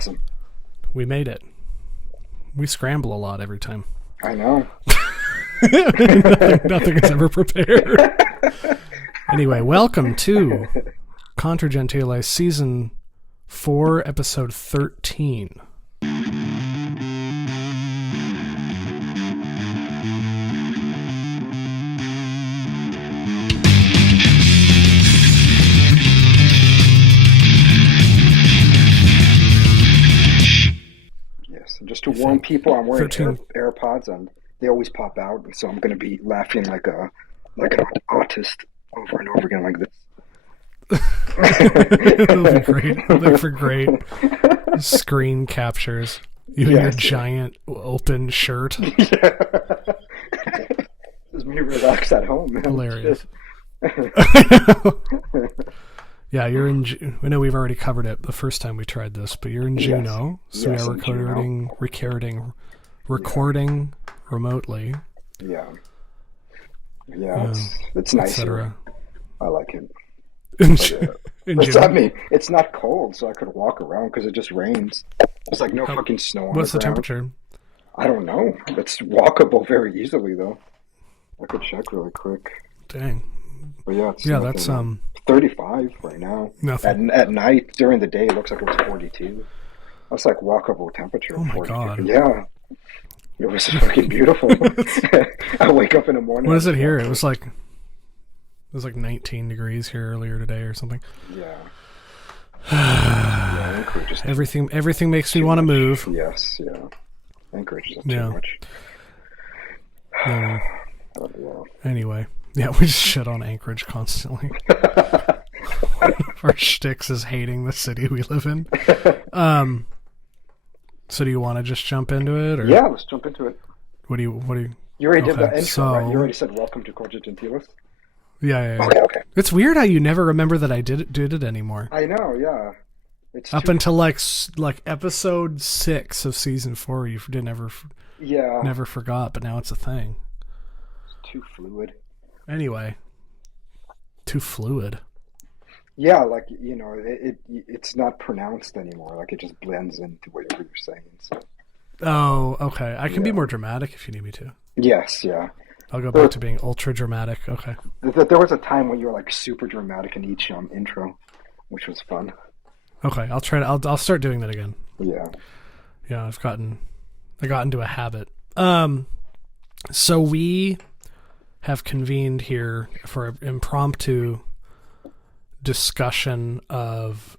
awesome. We made it. We scramble a lot every time. I know. Nothing is ever prepared. Anyway, welcome to Contra Gentiles Season 4, Episode 13. Yes, and just to warn people, I'm wearing AirPods, and they always pop out, so I'm going to be laughing like an autist over and over again like this. It'll be great. Look for great screen captures. You in your giant open shirt. Yeah. Just me relax at home, man. Hilarious. Yeah, you're in. I know we've already covered it the first time we tried this, but you're in Juneau, so we are recording remotely. Yeah, it's nice here. I like it. What's that mean? It's not cold, so I could walk around because it just rains. There's like no fucking snow on What's the ground. temperature? I don't know. It's walkable very easily, though. I could check really quick. Dang. But that's 35 right now. Nothing. At night, during the day, it looks like it was 42. That's like walkable temperature. Oh my god. Yeah. It was fucking beautiful. I wake up in the morning. What is it here? It was like 19 degrees here earlier today or something. Yeah. Anchorage everything makes me want to move. Yes, yeah. Anchorage is too much. Yeah. Anyway. Yeah, we just shit on Anchorage constantly. Our shticks is hating the city we live in. So do you want to just jump into it? Or? Yeah, let's jump into it. What do you? You already did the intro, right? You already said welcome to Contra Gentiles. Yeah. Okay. It's weird how you never remember that I did it anymore. I know, yeah. It's up until like episode 6 of season 4, you never forgot, but now it's a thing. It's too fluid. Anyway, too fluid. Yeah, like, you know, it's not pronounced anymore. Like, it just blends into whatever you're saying. So. Oh, okay. I can be more dramatic if you need me to. Yes, yeah. I'll go back to being ultra dramatic. Okay. There was a time when you were like super dramatic in each intro, which was fun. Okay, I'll try. I'll start doing that again. Yeah. Yeah, I got into a habit. So we have convened here for an impromptu discussion of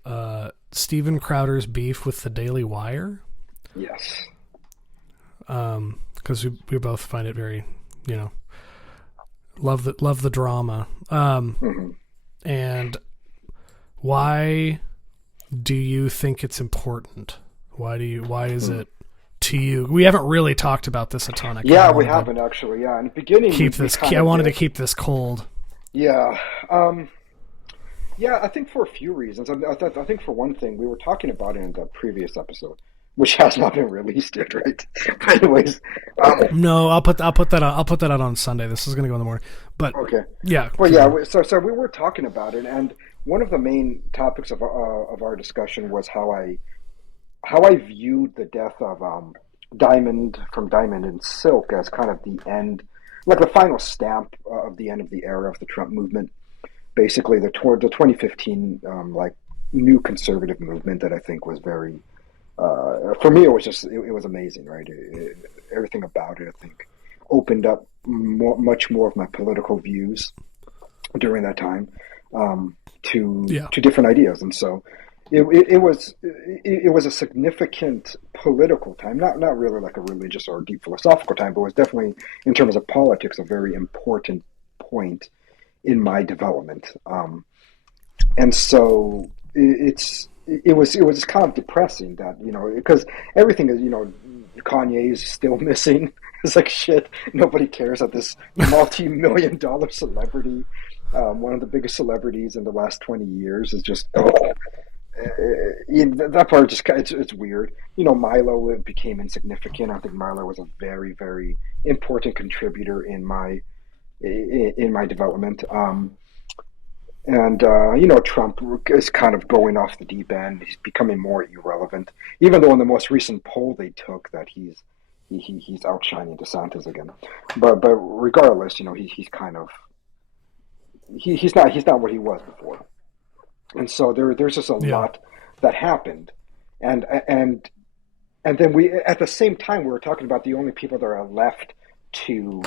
Steven Crowder's beef with the Daily Wire. Yes. Because we both find it very, love the drama. And why do you think it's important? Why is it to you? We haven't really talked about this a ton. We haven't actually. Yeah, in the beginning, I wanted to keep this cold. Yeah. I think for a few reasons. I think for one thing, we were talking about it in the previous episode, which has not been released yet, right? But anyways, no, I'll put that out on Sunday. This is going to go in the morning, but okay, yeah. But yeah, so we were talking about it, and one of the main topics of our discussion was how I viewed the death of Diamond and Silk as kind of the end, like the final stamp of the end of the era of the Trump movement. Basically, the 2015 like new conservative movement that I think was very, for me, it was amazing, right? Everything about it, I think, opened up much more of my political views during that time to different ideas, and so it was a significant political time, not really like a religious or deep philosophical time, but it was definitely, in terms of politics, a very important point in my development, and so it was kind of depressing that, because everything is, Kanye is still missing. It's like, shit, nobody cares that this multi-million-dollar celebrity, one of the biggest celebrities in the last 20 years, is just that part just it's weird. Milo became insignificant. I think Milo was a very, very important contributor in my development. And Trump is kind of going off the deep end. He's becoming more irrelevant, even though in the most recent poll they took that he's outshining DeSantis again. But regardless, he's kind of he's not what he was before. And so there's just a Yeah. lot that happened, and and and then we at the same time we were talking about the only people that are left to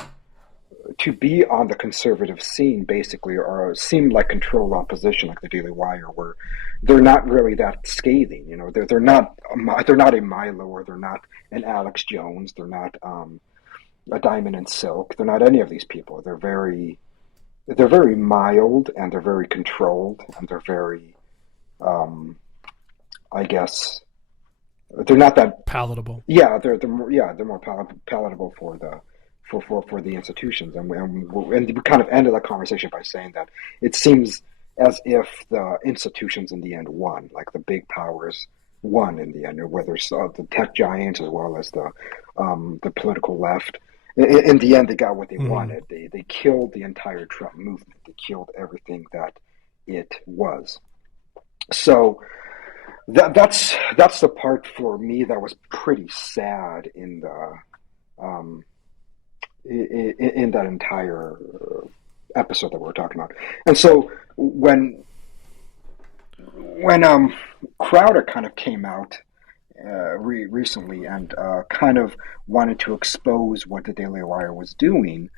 be on the conservative scene basically or seem like controlled opposition like the Daily Wire, where they're not really that scathing. They're not a Milo, or they're not an Alex Jones, they're not a Diamond and Silk, they're not any of these people. They're very mild, and they're very controlled, and they're very I guess they're not that. Palatable. Yeah, they're more palatable for the institutions, and we kind of ended that conversation by saying that it seems as if the institutions in the end won, like the big powers won in the end, whether it's the tech giants as well as the political left. In the end, they got what they Hmm. wanted. They killed the entire Trump movement. They killed everything that it was. So that's the part for me that was pretty sad um, in that entire episode that we are talking about. And so when Crowder kind of came out recently and kind of wanted to expose what the Daily Wire was doing.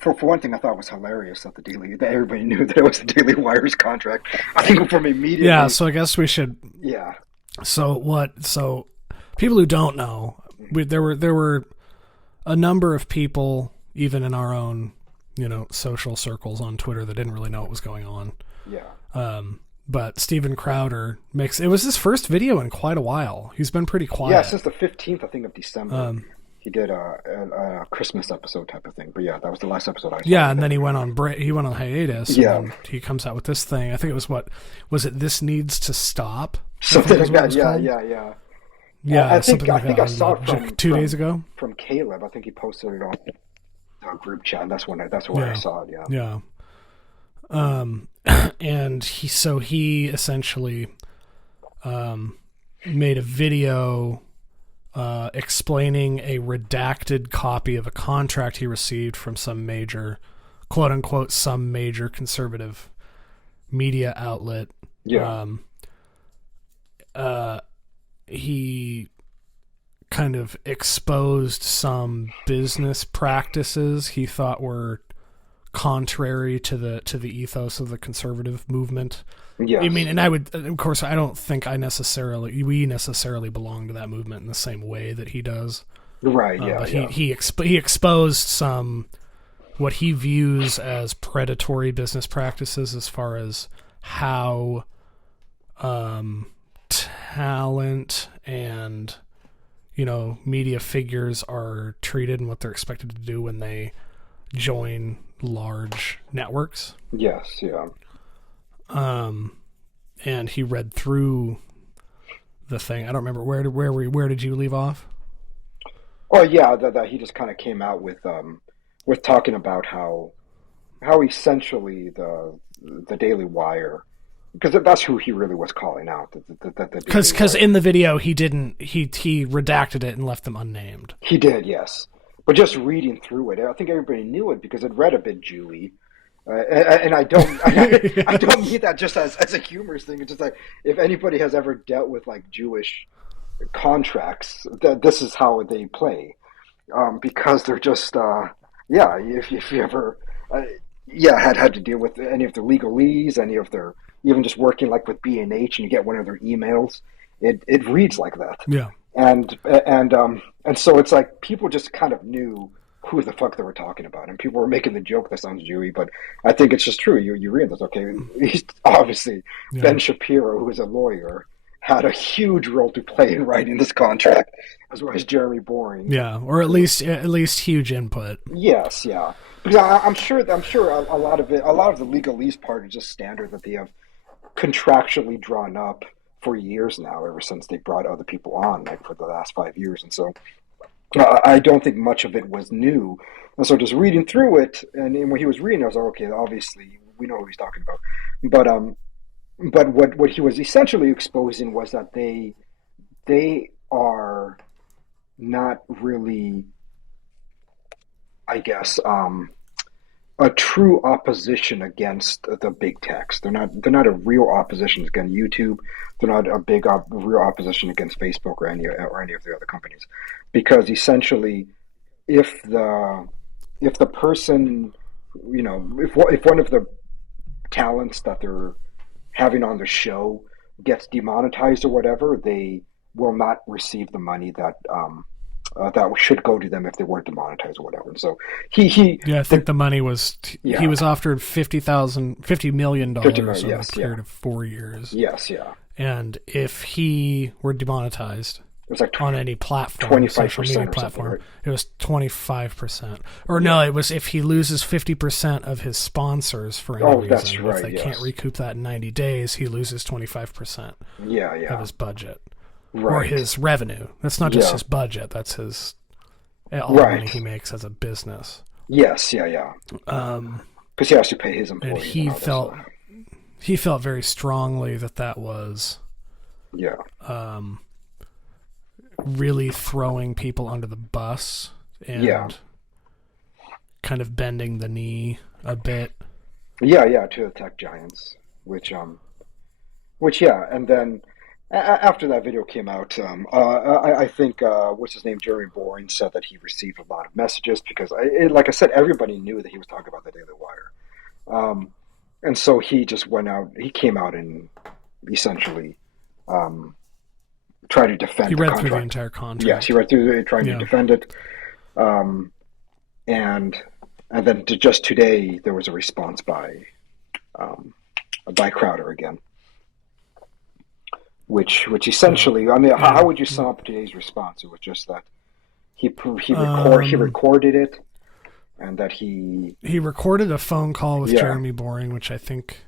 For one thing, I thought it was hilarious that everybody knew that it was the Daily Wire's contract. I think from Yeah, immediately, so I guess we should. yeah, So people who don't know, there were a number of people, even in our own, social circles on Twitter, that didn't really know what was going on. yeah, But Steven Crowder it was his first video in quite a while. He's been pretty quiet. yeah. Since the 15th, I think, of December, Um, he did a Christmas episode type of thing. But yeah, that was the last episode I saw. yeah, and then he went on hiatus. Yeah. And then he comes out with this thing. I think it was This Needs to Stop? Something is like what it that. was Yeah, called. yeah, yeah. Yeah, I think something like I think that. I saw it Like 2 days ago. from Caleb. I think he posted it on a group chat. And that's where I saw it. Yeah. Yeah. And he essentially made a video explaining a redacted copy of a contract he received from some major, quote unquote, some major conservative media outlet. Yeah. He kind of exposed some business practices he thought were contrary to the ethos of the conservative movement. Yes. I mean, and of course, I don't think we necessarily belong to that movement in the same way that he does. Right. Yeah. But yeah. he exposed some what he views as predatory business practices as far as how talent and media figures are treated and what they're expected to do when they join large networks. Yes. Yeah. And he read through the thing. I don't remember where did you leave off? Oh yeah, that he just kind of came out with talking about how essentially the Daily Wire, because that's who he really was calling out. Because in the video he redacted it and left them unnamed. He did, yes, but just reading through it, I think everybody knew it because it read a bit Jewy. And I don't I don't mean that just as a humorous thing. It's just like if anybody has ever dealt with like Jewish contracts, that this is how they play, because they're just if you ever had to deal with any of the legalese, any of their even just working like with B&H, and you get one of their emails, it reads like that. Yeah. And so it's like people just kind of knew who the fuck they were talking about, and people were making the joke that sounds Jewy, but I think it's just true. You read this, okay? He's obviously Ben Shapiro, who is a lawyer, had a huge role to play in writing this contract, as well as Jeremy Boring. Yeah, or at least huge input. Yes, yeah, because I'm sure a lot of the legalese part is just standard that they have contractually drawn up for years now, ever since they brought other people on, like for the last 5 years, and so. I don't think much of it was new. And so just reading through it, and when he was reading, I was like, okay, obviously we know who he's talking about. But what he was essentially exposing was that they are not really, I guess, a true opposition against the big techs. They're not a real opposition against YouTube. They're not a real opposition against Facebook or any of the other companies, because essentially, if the person, if one of the talents that they're having on the show gets demonetized or whatever, they will not receive the money that should go to them if they weren't demonetized or whatever. And so yeah, I think the money was yeah, he was offered $50 million $50 over million, a yes, period yeah, of 4 years. yes, yeah. And if he were demonetized It was like on any platform, 25% social media or something, platform, right? it was 25%. Or no, it was if he loses 50% of his sponsors for any reason. That's right. If they Yes. can't recoup that in 90 days, he loses 25% Yeah, of yeah, his budget. right. Or his revenue. That's not just Yeah. his budget, that's his all the Right. money he makes as a business. Yes, yeah, yeah. Because he has to pay his And employees he and all that felt stuff. he felt very strongly that was Yeah, really throwing people under the bus and Yeah. kind of bending the knee a bit. yeah, to the tech giants, which yeah, and then after that video came out, I think what's his name, Jeremy Boring, said that he received a lot of messages because, like I said, everybody knew that he was talking about the Daily Wire, and so he just went out. He came out and essentially tried to defend. He the read contract. through the entire contract. Yes, he read through it, trying to defend it, and then just today there was a response by Crowder again. Which essentially, I mean, how would you sum up today's response? It was just that he recorded it, and that he recorded a phone call with Yeah. Jeremy Boring, which I think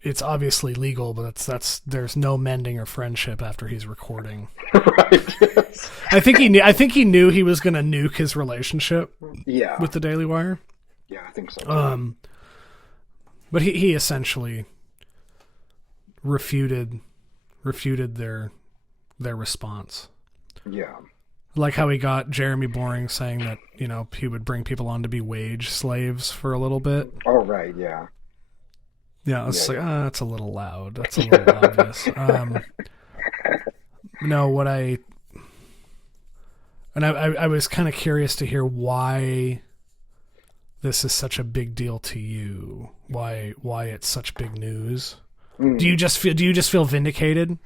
it's obviously legal, but that's there's no mending or friendship after he's recording. right, yes. I think he knew he was going to nuke his relationship Yeah, with the Daily Wire. yeah, I think so. But he essentially refuted their response. Yeah, Like how he got Jeremy Boring saying that, he would bring people on to be wage slaves for a little bit. oh right, yeah, Yeah, it's Yeah, like, that's a little loud. That's a little obvious. No, I was kind of curious to hear why this is such a big deal to you. Why it's such big news. Do you just feel vindicated?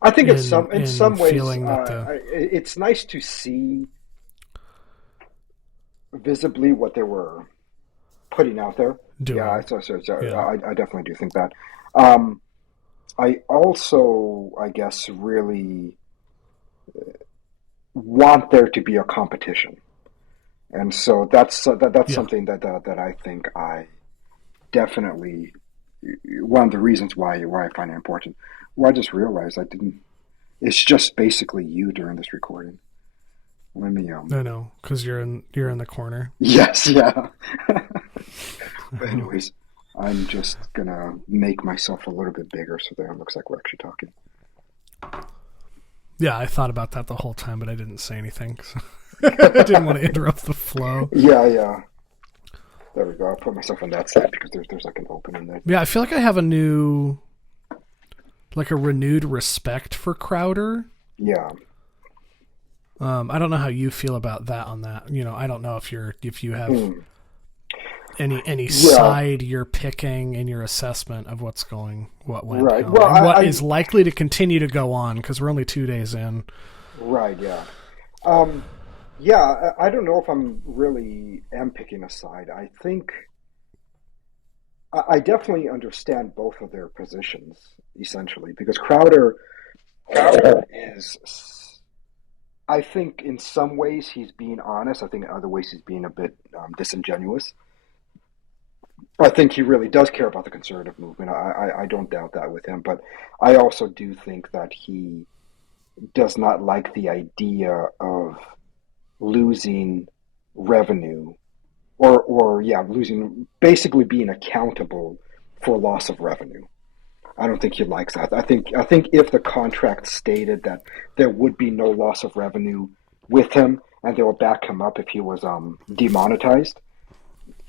I think in some ways, feeling that it's nice to see visibly what they were putting out there. Doing. Yeah, Yeah. I definitely do think that. I also, I guess, really want there to be a competition, and so that's something that I think I definitely, one of the reasons why I find it important. Well, I just realized I didn't. It's just basically you during this recording. Let me I know, because you're in the corner. Yes, yeah. But anyways, I'm just gonna make myself a little bit bigger so that it looks like we're actually talking. Yeah, I thought about that the whole time, but I didn't say anything. So I didn't want to interrupt the flow. Yeah. There we go. I'll put myself on that side because there's like an opening there. Yeah, I feel like I have a renewed respect for Crowder. Yeah. I don't know how you feel about that on that. I don't know if you have any side you're picking in your assessment of what went Right. on, Well, and what is likely to continue to go on, because we're only 2 days in. Right. Yeah. Yeah. I don't know if I'm really am picking a side. I think I definitely understand both of their positions essentially, because Crowder is. I think in some ways he's being honest. I think in other ways he's being a bit disingenuous. I think he really does care about the conservative movement. I don't doubt that with him. But I also do think that he does not like the idea of losing revenue or yeah, losing, basically being accountable for loss of revenue. I don't think he likes that. I think if the contract stated that there would be no loss of revenue with him, and they will back him up if he was demonetized,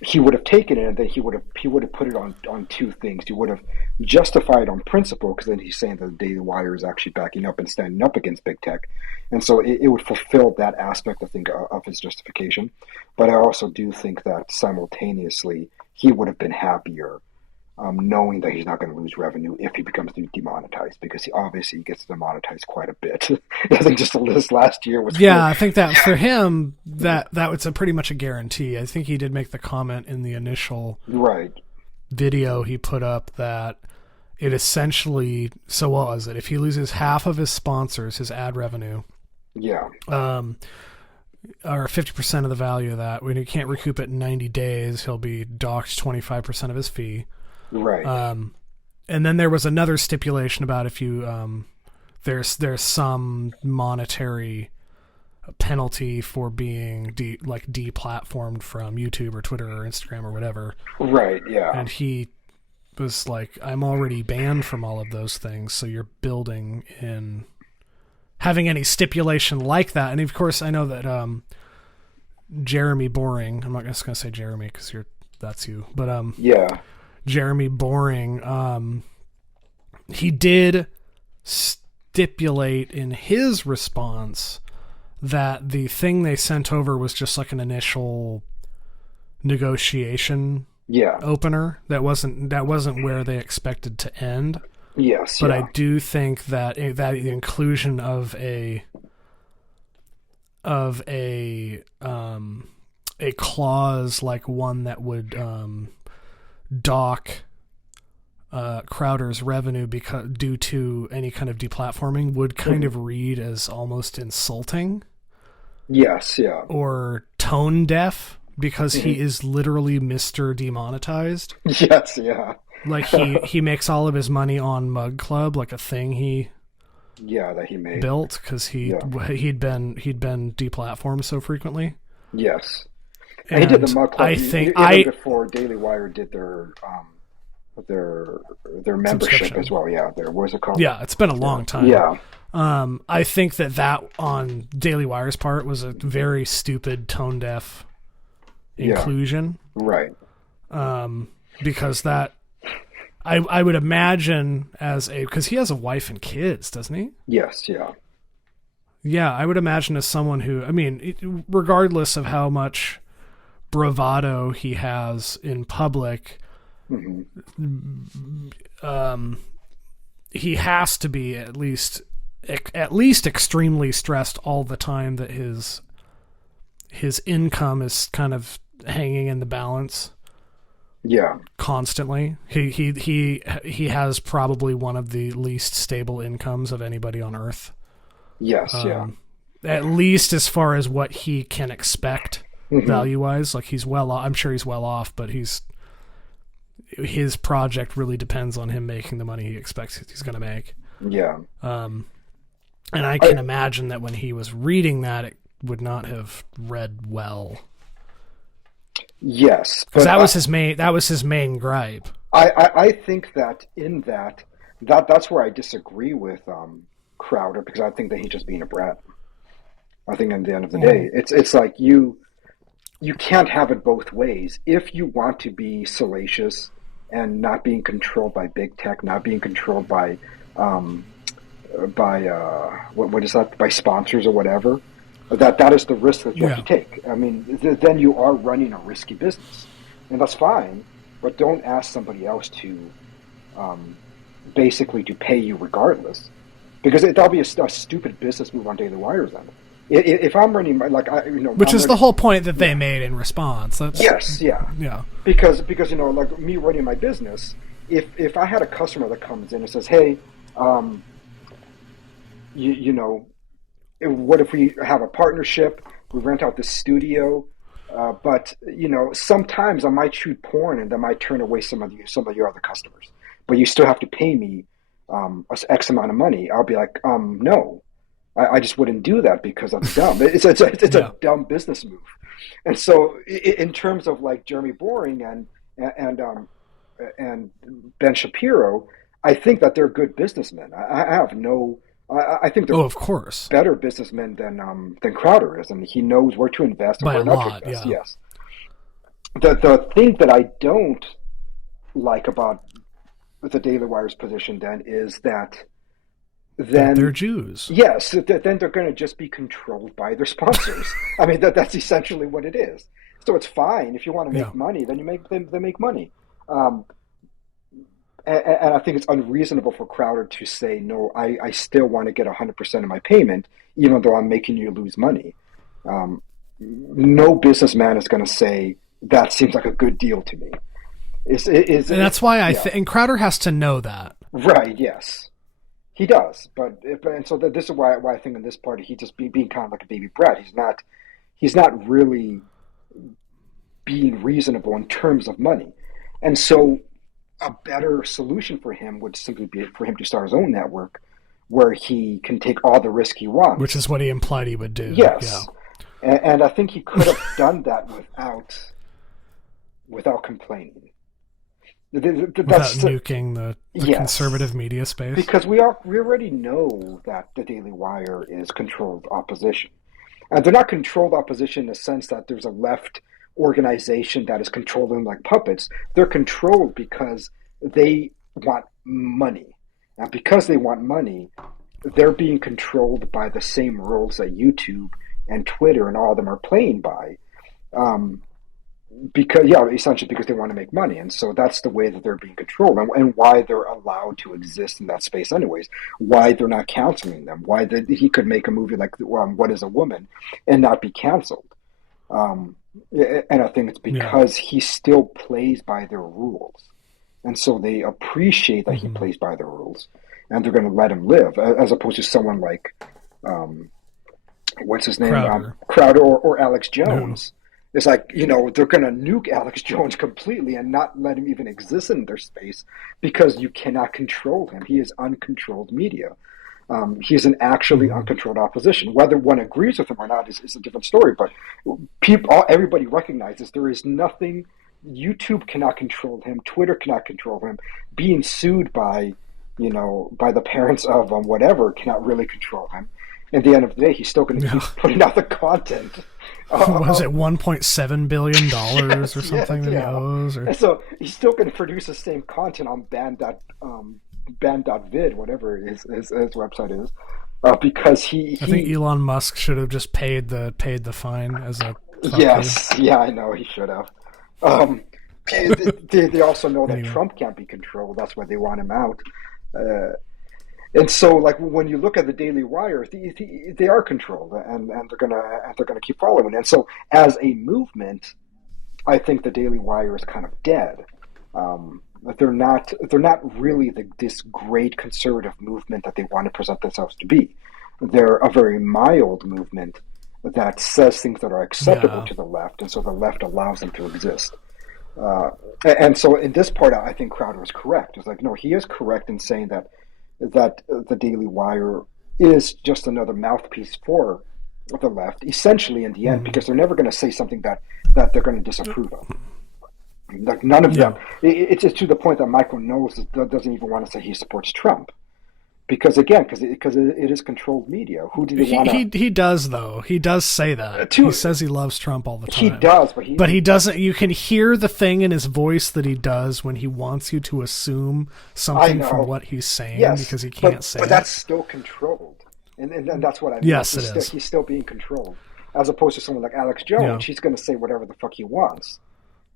he would have taken it, and then he would have put it on two things. He would have justified on principle, because then he's saying that the Daily Wire is actually backing up and standing up against big tech, and so it would fulfill that aspect, I think, of his justification. But I also do think that simultaneously he would have been happier, knowing that he's not going to lose revenue if he becomes demonetized, because he obviously gets demonetized quite a bit. I think just this last year was. Yeah, I think that for him, that was pretty much a guarantee. I think he did make the comment in the initial Right. video he put up that it essentially. So what was it? If he loses half of his sponsors, his ad revenue, Yeah. or 50% of the value of that, when he can't recoup it in 90 days, he'll be docked 25% of his fee. Right. And then there was another stipulation about if you there's some monetary penalty for being deplatformed from YouTube or Twitter or Instagram or whatever. Right. Yeah. And he was like, I'm already banned from all of those things, so you're building in having any stipulation like that. And of course, I know that Jeremy Boring, I'm not just going to say Jeremy because that's you, but yeah. Jeremy Boring, he did stipulate in his response that the thing they sent over was just like an initial negotiation Yeah. opener. That wasn't where they expected to end. Yes. But yeah. I do think that the inclusion of a clause like one that would dock Crowder's revenue due to any kind of deplatforming would kind of read as almost insulting. Yes, yeah. Or tone deaf, because he is literally Mr. Demonetized. Yes, yeah. Like he makes all of his money on Mug Club, like a thing he that he made built because he'd been deplatformed so frequently. Yes. And he did the Mug Club even before Daily Wire did their membership as well. Yeah, what was it called? Yeah, it's been a long time. Yeah. I think that on Daily Wire's part was a very stupid, tone deaf inclusion. Right. Because that, I would imagine because he has a wife and kids, doesn't he? Yes. Yeah. Yeah, I would imagine as someone who, I mean, regardless of how much bravado he has in public, he has to be at least extremely stressed all the time that his income is kind of hanging in the balance. Yeah. Constantly. He has probably one of the least stable incomes of anybody on earth. Yes, yeah. At least as far as what he can expect value-wise. Like I'm sure he's well off, but his project really depends on him making the money he expects he's going to make. Yeah. And I can imagine that when he was reading that, it would not have read well. Yes, because that was his main gripe. I think that that's where I disagree with Crowder, because I think that he's just being a brat. I think at the end of the day, it's like you can't have it both ways. If you want to be salacious and not being controlled by big tech, not being controlled by what is that, by sponsors or whatever, that is the risk that you have to take. I mean, then you are running a risky business, and that's fine. But don't ask somebody else to basically to pay you regardless, because that'll be a stupid business move on Daily Wire's end. If I'm running which is the whole point that they made in response. Yes, yeah. Because like me running my business, if I had a customer that comes in and says, hey, what if we have a partnership? We rent out the studio, but sometimes I might shoot porn and that might turn away some of your other customers. But you still have to pay me X amount of money. I'll be like, no, I just wouldn't do that because that's dumb. It's Yeah. a dumb business move. And so, in terms of like Jeremy Boring and and Ben Shapiro, I think that they're good businessmen. I have no. I think they're Oh, of course. better businessmen than Crowder is, and he knows where to invest and By where a not to lot, invest. yeah. Yes. The thing that I don't like about the Daily Wire's position then is that That they're then Jews. yes, then they're going to just be controlled by their sponsors. I mean that's essentially what it is. So it's fine if you want to Yeah. make money, then you make them they make money. Um, and I think it's unreasonable for Crowder to say no. I still want to get 100% of my payment, even though I'm making you lose money. Um, no businessman is going to say that seems like a good deal to me. Is And it? that's why I Yeah, think, and Crowder has to know that. right. Yes, he does. And so this is why I think in this party he just being kind of like a baby brat. He's not really being reasonable in terms of money, and so a better solution for him would simply be for him to start his own network where he can take all the risk he Which wants. is what he implied he would do. Yeah. Yes. And I think he could have done that without complaining. Without That's nuking the yes, conservative media space. because we already know that the Daily Wire is controlled opposition, and they're not controlled opposition in the sense that there's a left organization that is controlling them like puppets. They're controlled because they want money, and because they want money, they're being controlled by the same rules that YouTube and Twitter and all of them are playing by. Um, because yeah, essentially because they want to make money, and so that's the way that they're being controlled, and why they're allowed to exist in that space, anyways. Why they're not canceling them? Why that he could make a movie like What Is a Woman and not be canceled? Um, and I think it's Yeah. because he still plays by their rules, and so they appreciate that he Hmm. plays by their rules, and they're going to let him live, as opposed to someone like um, what's his name, Crowder. Crowder or Alex No. Jones. It's like, they're going to nuke Alex Jones completely and not let him even exist in their space because you cannot control him. He is uncontrolled media. He's an actually Hmm. uncontrolled opposition. Whether one agrees with him or not is a different story. But everybody recognizes there is nothing. YouTube cannot control him. Twitter cannot control him. Being sued by the parents of whatever cannot really control him. At the end of the day, he's still going to Yeah. keep putting out the content. Was it $1.7 billion or Yes, yes, something that he yeah. owes? Or And so he's still going to produce the same content on band.vid, whatever his website is, because I think he Elon Musk should have just paid the fine as a fuck you. yes, yeah, I know he should have. Um, they also know that Anyway. Trump can't be controlled. That's why they want him out. Uh, and so, like when you look at the Daily Wire, they are controlled, and they're gonna keep following. And so, as a movement, I think the Daily Wire is kind of dead. But they're not really this great conservative movement that they want to present themselves to be. They're a very mild movement that says things that are acceptable Yeah. to the left, and so the left allows them to exist. Uh, and so in this part, I think Crowder was correct. It's like, no, he is correct in saying that the Daily Wire is just another mouthpiece for the left, essentially in the end, Hmm. because they're never going to say something that they're going to disapprove of. Like none of them. Yeah. It's just to the point that Michael Knowles doesn't even want to say he supports Trump because again, because it is controlled media. Who do they He, want he he does though. He does say that. He to? says he loves Trump all the He time. does, But he doesn't. You can hear the thing in his voice that he does when he wants you to assume I something from know. what he's saying Yes, because he can't say but it. that's still controlled, and that's what I mean. Yes, it is. He's still being controlled, as opposed to someone like Alex Yeah. Jones. He's going to say whatever the fuck he wants,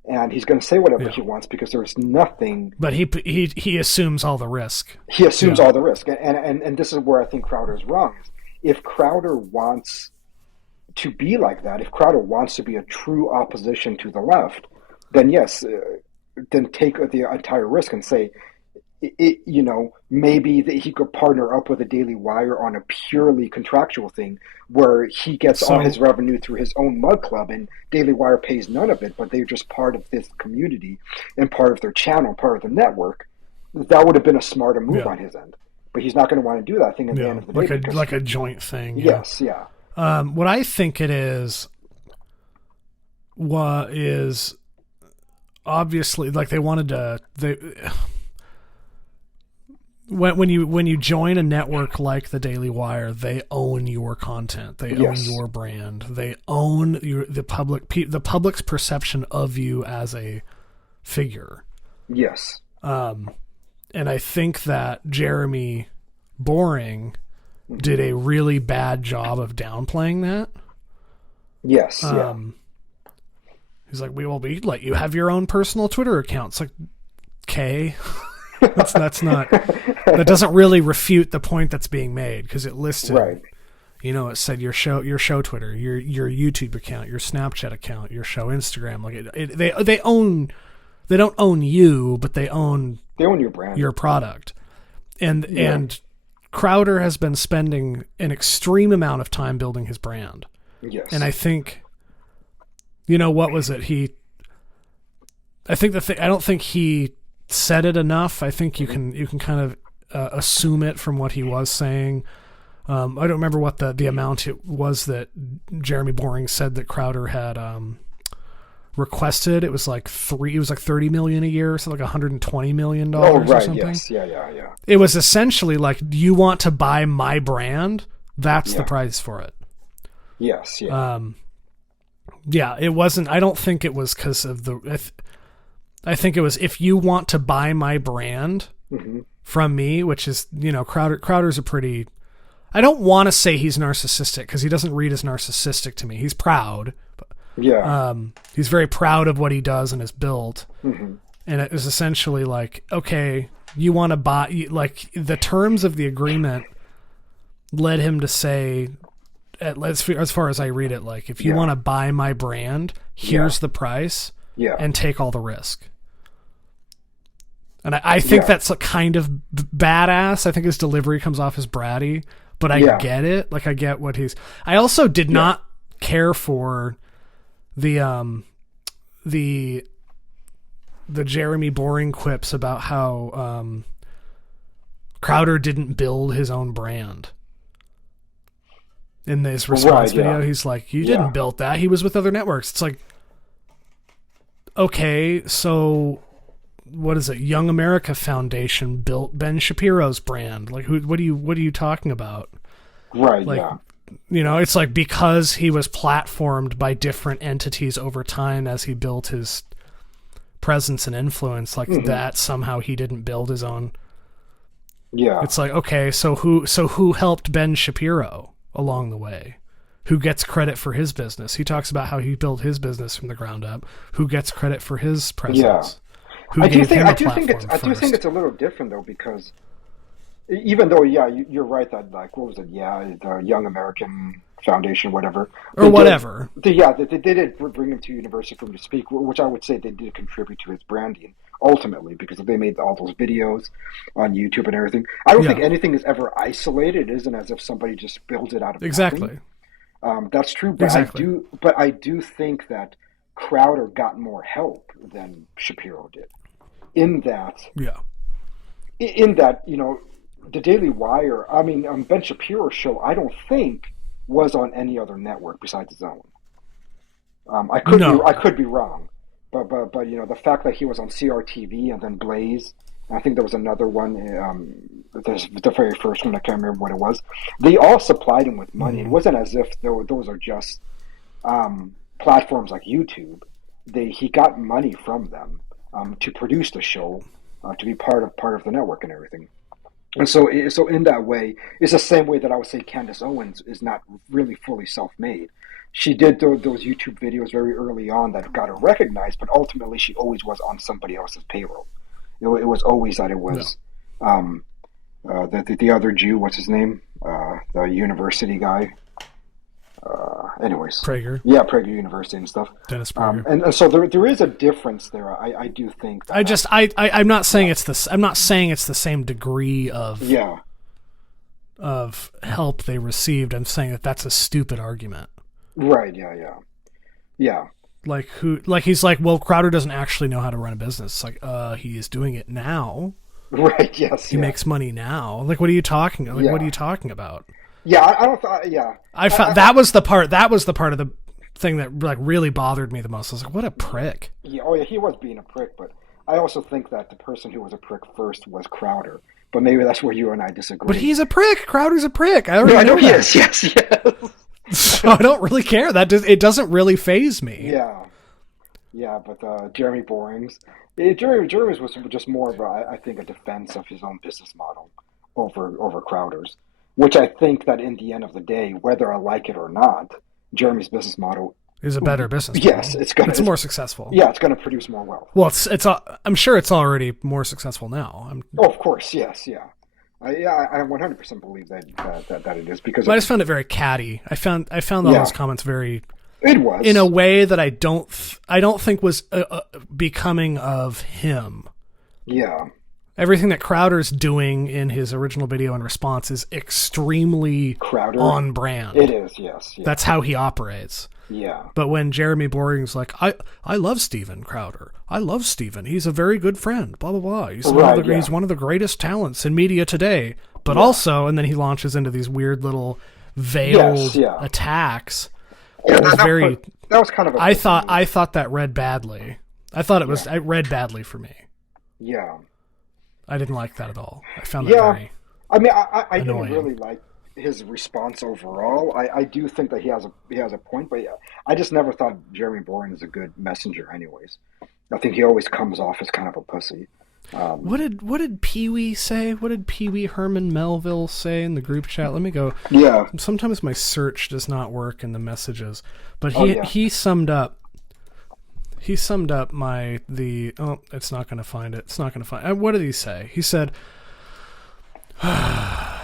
and he's going to say whatever Yeah. he wants because there's nothing. But he assumes all the risk. He assumes Yeah. all the risk, and this is where I think Crowder is wrong. If Crowder wants to be like that, if Crowder wants to be a true opposition to the left, then yes, then take the entire risk and say, maybe that he could partner up with a Daily Wire on a purely contractual thing where he gets all his So revenue through his own mug club and Daily Wire pays none of it, but they're just part of this community and part of their channel, part of the network. That would have been a smarter move yeah. on his end. but he's not going to want to do that thing at the end of the day. Like a joint thing. Yes, yeah. What I think it is obviously like they wanted to when you join a network like the Daily Wire, they own your content, they own your brand, they own the public's perception of you as a figure. Yes. And I think that Jeremy Boring did a really bad job of downplaying that. Yes. He's like, we will let you have your own personal Twitter account. It's like, okay. That's not, that doesn't really refute the point that's being made, because it listed, right. It said your show Twitter, your YouTube account, your Snapchat account, your show Instagram. Like they don't own you, but they own your brand, your product. And Crowder has been spending an extreme amount of time building his brand. Yes. And I think, what was it? I don't think he said it enough. I think you can kind of assume it from what he was saying. I don't remember what the amount it was that Jeremy Boring said that Crowder had requested. It was like $30 million a year, so like $120 million or something. Yes, yeah. It was essentially like, you want to buy my brand? That's the price for it. Yes, yeah. It wasn't. I don't think it was because of I think it was, if you want to buy my brand from me, which is, Crowder's a pretty. I don't want to say he's narcissistic, because he doesn't read as narcissistic to me. He's proud. Yeah. He's very proud of what he does and has built. Mm-hmm. And it was essentially like, okay, you want to buy, like, the terms of the agreement led him to say, as far as I read it, like, if you want to buy my brand, here's the price, and take all the risk. And I think that's kind of badass. I think his delivery comes off as bratty, but I get it. Like, I get what I also did not care for the Jeremy Boring quips about how Crowder didn't build his own brand. In this response video, he's like, you didn't build that. He was with other networks. It's like, okay, so what is it? Young America Foundation built Ben Shapiro's brand. Like, what are you talking about? Right, like, it's like, because he was platformed by different entities over time as he built his presence and influence, like that somehow he didn't build his own. Yeah. It's like, okay, so who helped Ben Shapiro along the way? Who gets credit for his business? He talks about how he built his business from the ground up. Who gets credit for his presence? Yeah. I do think it's a little different, though, because even though, you're right that, like, what was it? The Young American Foundation, whatever. Or whatever. They did bring him to university for him to speak, which I would say they did contribute to his branding, ultimately, because they made all those videos on YouTube and everything. I don't think anything is ever isolated. It isn't as if somebody just builds it out of nothing. That's true, but I do think that Crowder got more help than Shapiro did. In that, the Daily Wire, Ben Shapiro's show, I don't think was on any other network besides his own. I could be wrong, but the fact that he was on CRTV and then Blaze, I think there was another one, the very first one, I can't remember what it was. They all supplied him with money. It wasn't as if those are just platforms like YouTube. He got money from them to produce the show, to be part of the network and everything. And so in that way, it's the same way that I would say Candace Owens is not really fully self-made. She did those YouTube videos very early on that got her recognized, but ultimately she always was on somebody else's payroll. It was always that it was the other Jew, what's his name? The university guy. Anyways. Prager. Yeah, Prager University and stuff. Dennis Prager. And so there is a difference there. I do think that I'm not saying it's the same degree of help they received. I'm saying that that's a stupid argument. Right, yeah. He's like, well, Crowder doesn't actually know how to run a business. It's like, he is doing it now. Right. Yes. He Yeah. makes money now. Like, what are you talking? Like, Yeah. what are you talking about? Yeah. I don't. Yeah. I found that was the part. That was the part of the thing that like really bothered me the most. I was like, what a prick. Yeah. Oh yeah. He was being a prick, but I also think that the person who was a prick first was Crowder. But maybe that's where you and I disagree. But he's a prick. Crowder's a prick. I No, already I know know he that. is. Yes. Yes. So I don't really care. It doesn't really faze me. Yeah. Yeah. But Jeremy Boring's. Jeremy's was just more of I think a defense of his own business model over Crowder's, which I think that in the end of the day, whether I like it or not, Jeremy's business model Is a better business. yes, model. It's more successful. Yeah, it's going to produce more wealth. Well, I'm sure it's already more successful now. Oh, of course, yes, yeah. I 100% believe that it is because I just found it very catty. I found all those comments very. It was in a way that I don't think was becoming of him. Yeah. Everything that Crowder's doing in his original video in response is extremely Crowder on brand. It is, yes. Yeah. That's how he operates. Yeah. But when Jeremy Boring's like, I love Steven Crowder. I love Steven. He's a very good friend. Blah blah blah. He's one of the greatest talents in media today. But also, and then he launches into these weird little veiled attacks. Yeah, it was that was kind of. I thought that read badly. I thought it was. It read badly for me. Yeah. I didn't like that at all. I found that very. I mean, I didn't annoying. really like his response overall. I do think that he has a point, but I just never thought Jeremy Boring is a good messenger. Anyways, I think he always comes off as kind of a pussy. What did Pee Wee say? What did Pee Wee Herman Melville say in the group chat? Let me go. Yeah. Sometimes my search does not work in the messages, but he summed up. He summed up it's not going to find it. It's not going to find. What did he say? He said, I'm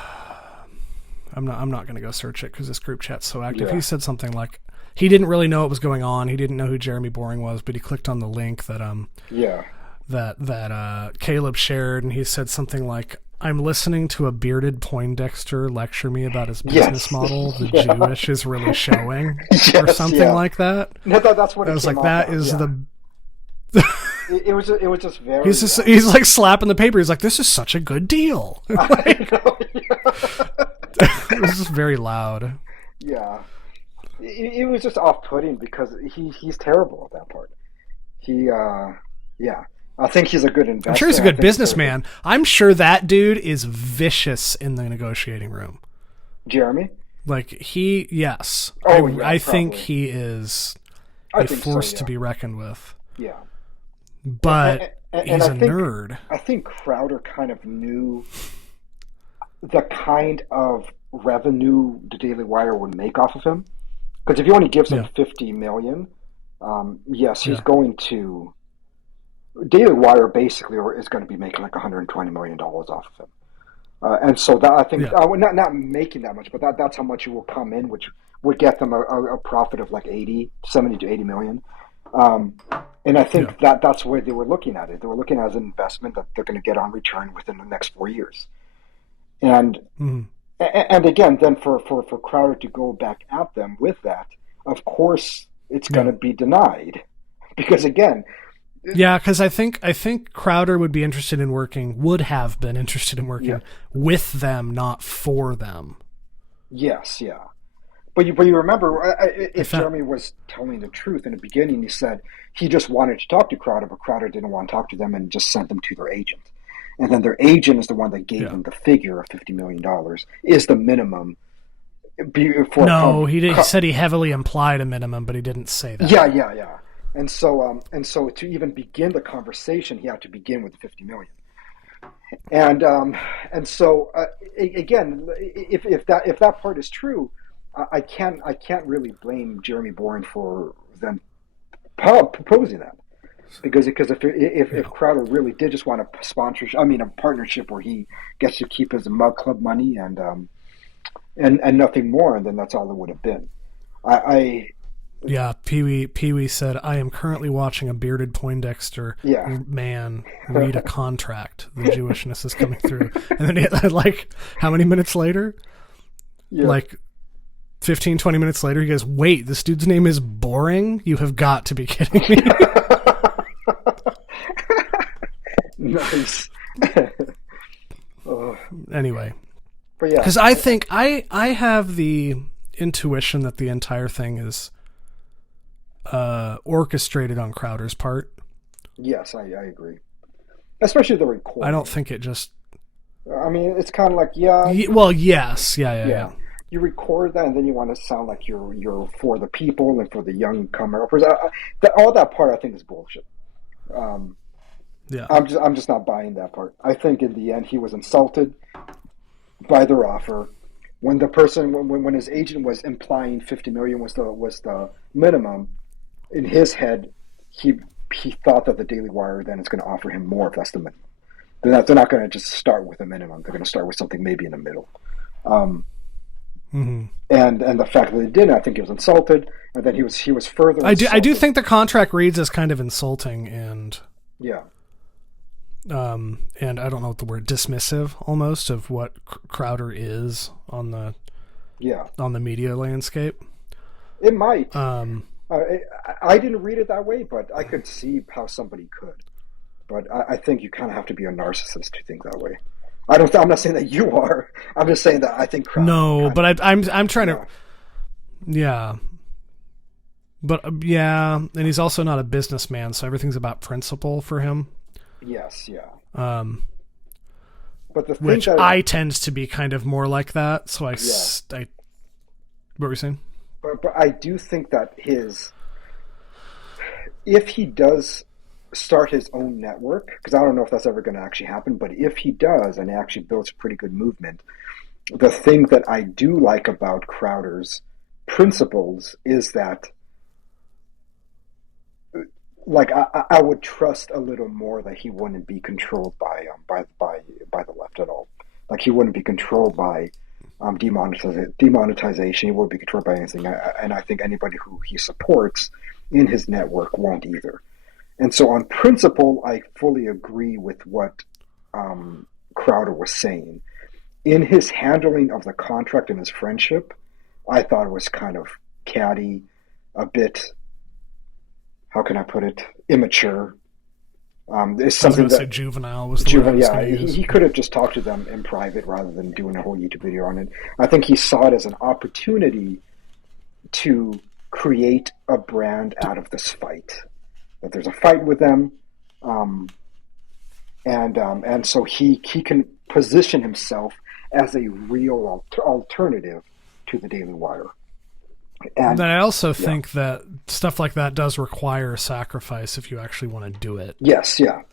not going to go search it because this group chat's so active. Yeah. He said something like he didn't really know what was going on. He didn't know who Jeremy Boring was, but he clicked on the link that that Caleb shared, and he said something like, I'm listening to a bearded Poindexter lecture me about his business model. The Jewish is really showing, or something like that. No, that's what I was like, that is the. It was just very. He's like slapping the paper. He's like, this is such a good deal. I know, It was just very loud. Yeah, it was just off-putting because he's terrible at that part. I think he's a good investor. I'm sure he's a good businessman. I'm sure that dude is vicious in the negotiating room. Jeremy? Like, yes. Oh, I think he is a force to be reckoned with. Yeah. But he's a nerd. I think Crowder kind of knew the kind of revenue the Daily Wire would make off of him. Because if he only gives him $50 million, yes, he's going to... Daily Wire basically is going to be making like $120 million off of him. And so that I think, not making that much, but that's how much it will come in, which would get them a profit of like 70 to 80 million. And I think that's where they were looking at it. They were looking at it as an investment that they're going to get on return within the next 4 years. And and again, then for Crowder to go back at them with that, of course, it's going to be denied. Because again... Yeah, because I think Crowder would have been interested in working with them, not for them. Yes, yeah. But you remember, if Jeremy was telling the truth in the beginning, he said he just wanted to talk to Crowder, but Crowder didn't want to talk to them and just sent them to their agent. And then their agent is the one that gave them the figure of $50 million is the minimum. He said he heavily implied a minimum, but he didn't say that. Yeah. And so to even begin the conversation, he had to begin with the $50 million. And so again, if that part is true, I can't really blame Jeremy Boring for them proposing that, because if Crowder really did just want a partnership where he gets to keep his mug club money and nothing more, then that's all it would have been. Yeah, Pee Wee said, I am currently watching a bearded Poindexter man read a contract. The Jewishness is coming through. And then like, how many minutes later? Yeah. Like 15, 20 minutes later, he goes, wait, this dude's name is Boring? You have got to be kidding me. Nice. Anyway, But yeah, because I think I have the intuition that the entire thing is orchestrated on Crowder's part. yes, I agree. Especially the recording. I don't think it just. I mean, it's kind of like, yeah, Well, yes, yeah. yeah. You record that, and then you want to sound like you're for the people and for the young comer uppers. All that part, I think, is bullshit. Um, Yeah. I'm just not buying that part. I think in the end, he was insulted by their offer. When the person, when his agent was implying 50 million was the minimum, in his head, he thought that the Daily Wire then is going to offer him more if that's the minimum. They're not going to just start with a minimum. They're going to start with something maybe in the middle. Mm-hmm. And the fact that they didn't, I think he was insulted, and then he was further. I do think the contract reads as kind of insulting and yeah. And I don't know what the word, dismissive almost of what Crowder is on the media landscape. It might. I didn't read it that way, but I could see how somebody could. But I think you kind of have to be a narcissist to think that way. I'm not saying that you are. I'm just saying that I think Crowder. No, but I'm trying to. Yeah. But yeah, and he's also not a businessman, so everything's about principle for him. Yes, yeah. But the thing which I tend to be kind of more like that. So I what were you saying? But I do think that if he does start his own network, because I don't know if that's ever going to actually happen, but if he does and he actually builds a pretty good movement, the thing that I do like about Crowder's principles is that, like, I would trust a little more that he wouldn't be controlled by the left at all. Like, he wouldn't be controlled by demonetization. He wouldn't be controlled by anything. And I think anybody who he supports in his network won't either. And so on principle, I fully agree with what Crowder was saying. In his handling of the contract and his friendship, I thought it was kind of catty, a bit, how can I put it, immature. It's something that juvenile was the word. Yeah, he could have just talked to them in private rather than doing a whole YouTube video on it. I think he saw it as an opportunity to create a brand out of this fight. That there's a fight with them, and so he can position himself as a real alternative to the Daily Wire. And I also think that stuff like that does require sacrifice if you actually want to do it. Yes, yeah,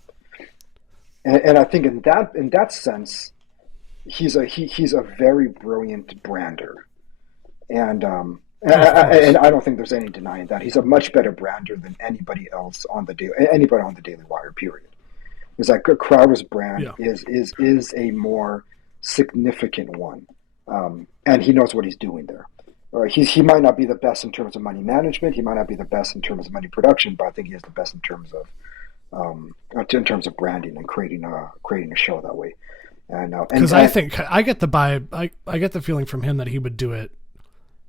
and I think in that sense, he's a very brilliant brander, and I don't think there's any denying that he's a much better brander than anybody else on the Daily Wire. Period. It's like Crowder's brand is a more significant one, and he knows what he's doing there. He might not be the best in terms of money management. He might not be the best in terms of money production, but I think he is the best in terms of branding and creating a show that way. And because I think I get the vibe, I get the feeling from him that he would do it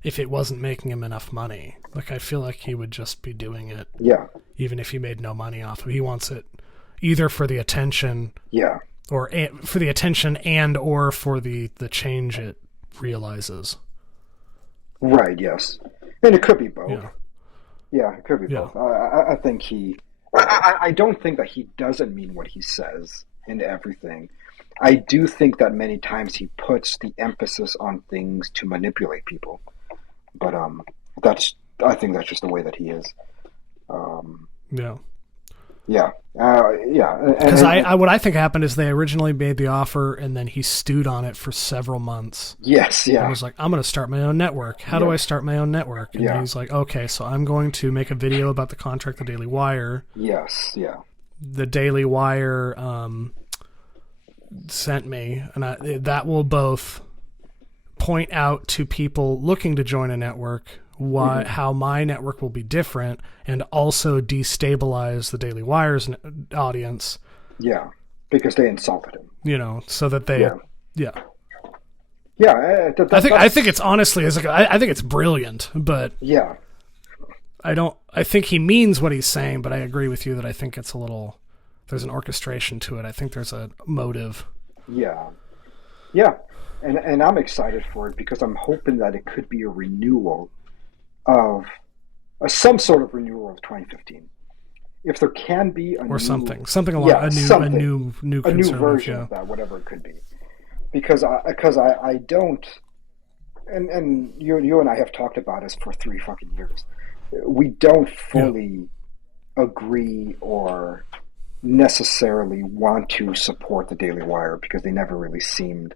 if it wasn't making him enough money. Like, I feel like he would just be doing it. Yeah. Even if he made no money off of it. He wants it either for the attention. Yeah. Or for the attention and or for the change it realizes. Right, yes. And it could be both. Yeah, it could be both. I think I don't think that he doesn't mean what he says in everything. I do think that many times he puts the emphasis on things to manipulate people. But I think that's just the way that he is. Yeah. Because what I think happened is they originally made the offer and then he stewed on it for several months. Yes, yeah. And was like, I'm going to start my own network. How do I start my own network? And he's like, okay, so I'm going to make a video about the contract, the Daily Wire. Yes, yeah. The Daily Wire sent me, and that will both point out to people looking to join a network how my network will be different, and also destabilize the Daily Wire's audience. Yeah, because they insulted him. So that they, I think it's honestly, I think it's brilliant, but yeah, I think he means what he's saying, but I agree with you that I think it's there's an orchestration to it. I think there's a motive. Yeah. Yeah, and I'm excited for it because I'm hoping that it could be a renewal of some sort of renewal of 2015. If there can be a Or new, something along yeah, a something, new a new conservative. version Yeah, of that, whatever it could be, because I don't, and you and I have talked about this for 3 fucking years. We don't yeah. fully agree or necessarily want to support the Daily Wire because they never really seemed,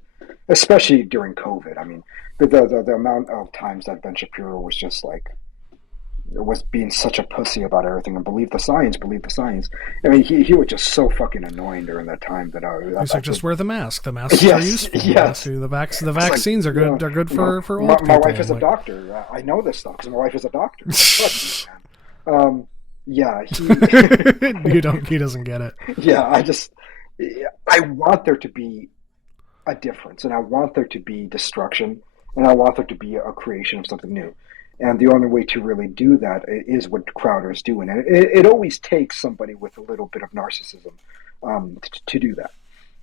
especially during COVID. I mean, the amount of times that Ben Shapiro was just like was being such a pussy about everything and believe the science, believe the science. I mean, he was just so fucking annoying during that time that He's I like, just think. wear the mask. The masks are Yes, useful. yes. The It's like, vaccines are you good. know, They're good for my, old my wife people. is a Like, doctor. I know this stuff because my wife is a doctor. Fuck you, man. Yeah, he doesn't get it. yeah, I want there to be a difference, and I want there to be destruction, and I want there to be a creation of something new. And the only way to really do that is what Crowder is doing. And it always takes somebody with a little bit of narcissism to do that.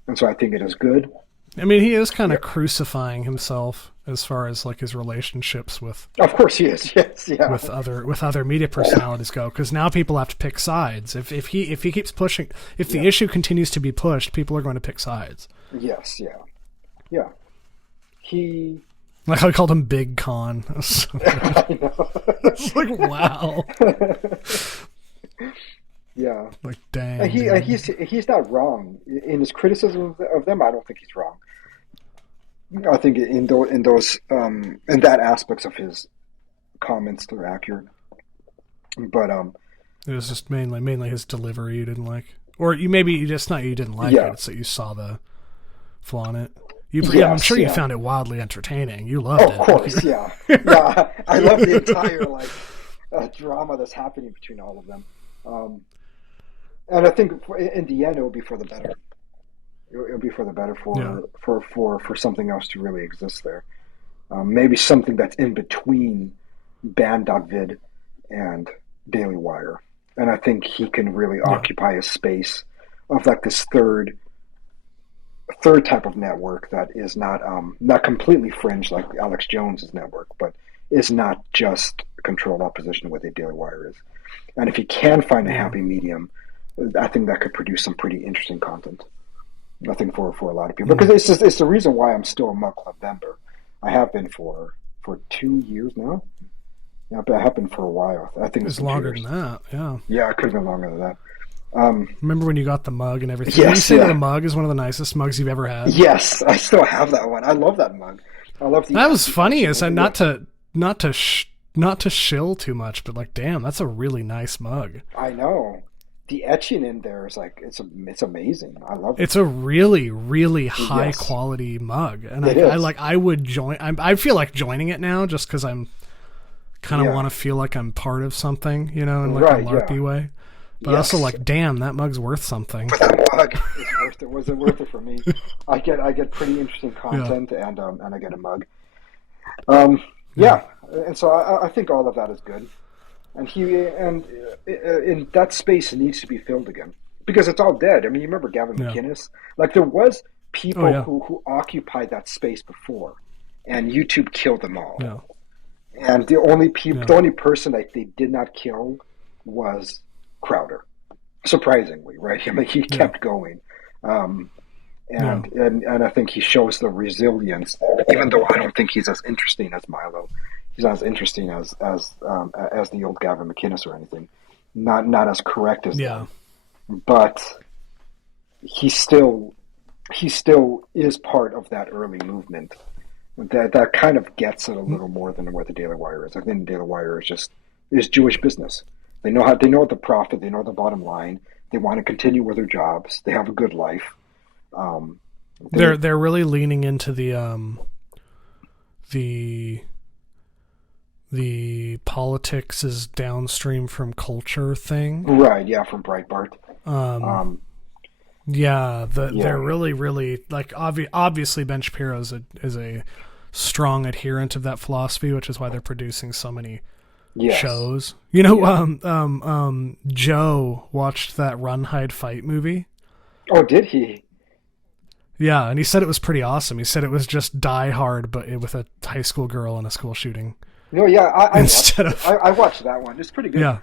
And so I think it is good. I mean, he is kind Yeah, of crucifying himself as far as like his relationships of course he is. Yes, yeah, with other media personalities go, because now people have to pick sides. If he keeps pushing, if the yeah, issue continues to be pushed, people are going to pick sides. yes, yeah, yeah. He, Like I called him Big Con. I know. It's like, wow. Yeah. Like, And dang, dude. he's not wrong in his criticism of them. I don't think he's wrong. I think in that aspects of his comments they're accurate. But It was just mainly his delivery you didn't like, or you maybe you just not you didn't like it. yeah, It's that you saw the flaw in it. I'm yes, sure you yeah. found it wildly entertaining. You Oh, loved of it. course, yeah, yeah. I love the entire like drama that's happening between all of them. Um, and I think in the end it will be for the better. It'll be for the better Yeah. for something else to really exist there. Maybe something that's in between Band.vid and Daily Wire. And I think he can really Yeah. occupy a space of like this third type of network that is not completely fringe like Alex Jones's network, but is not just controlled opposition with a Daily Wire is. And if he can find a Yeah. happy medium, I think that could produce some pretty interesting content. I think for a lot of people Mm. because it's the reason why I'm still a Mug Club member. I have been for 2 years now. Yeah, but I have been for a while. I think it's It's been longer 2 years. than that. Yeah. Yeah, it could have been longer than that. Um, Remember when you got the mug and everything? Did you yes, say that yeah, the mug is one of the nicest mugs you've ever had? yes. I still have that one. I love that mug. I love That was the funny. etching Is in that it. Yeah, not to shill too much, but like, damn, that's a really nice mug. I know. The etching in there is like it's amazing. I love it. It's a really, really high Yes, quality mug, and it I is. like I would join. I feel like joining it now just because I'm kind of Yeah. want to feel like I'm part of something, in like a Right. Yeah. larpy way. But also Yes. like, damn, that mug's worth something. But that mug is worth it. Was it worth it for me? I get pretty interesting Yeah, content and I get a mug. Um, yeah, yeah, and so I think all of that is good. And in that space it needs to be filled again because it's all dead. I mean, you remember Gavin yeah. McInnes? Like there was Oh people yeah, who occupied that space before, and YouTube killed them all. yeah, And yeah, the only person that they did not kill was Crowder. Surprisingly, right? I mean, he yeah, kept going. Um, yeah. and I think he shows the resilience, even though I don't think he's as interesting as Milo. He's not as interesting as the old Gavin McInnes or anything. Not as correct as Yeah. them, but he still he still is part of that early movement. That kind of gets it a little more than what the Daily Wire is. I think the Daily Wire is Jewish business. They know the profit. They know the bottom line. They want to continue with their jobs. They have a good life. Um, they They're really leaning into the the politics is downstream from culture thing. right, yeah, from Breitbart. Um, Um, yeah, yeah, they're really like obviously Ben Shapiro is a strong adherent of that philosophy, which is why they're producing so many yes, shows. yeah. Joe watched that Run Hide Fight movie. Oh, did he? Yeah, and he said it was pretty awesome. He said it was just Die Hard, but with a high school girl in a school shooting No, yeah, instead of. I watched that one. It's pretty good. Yeah,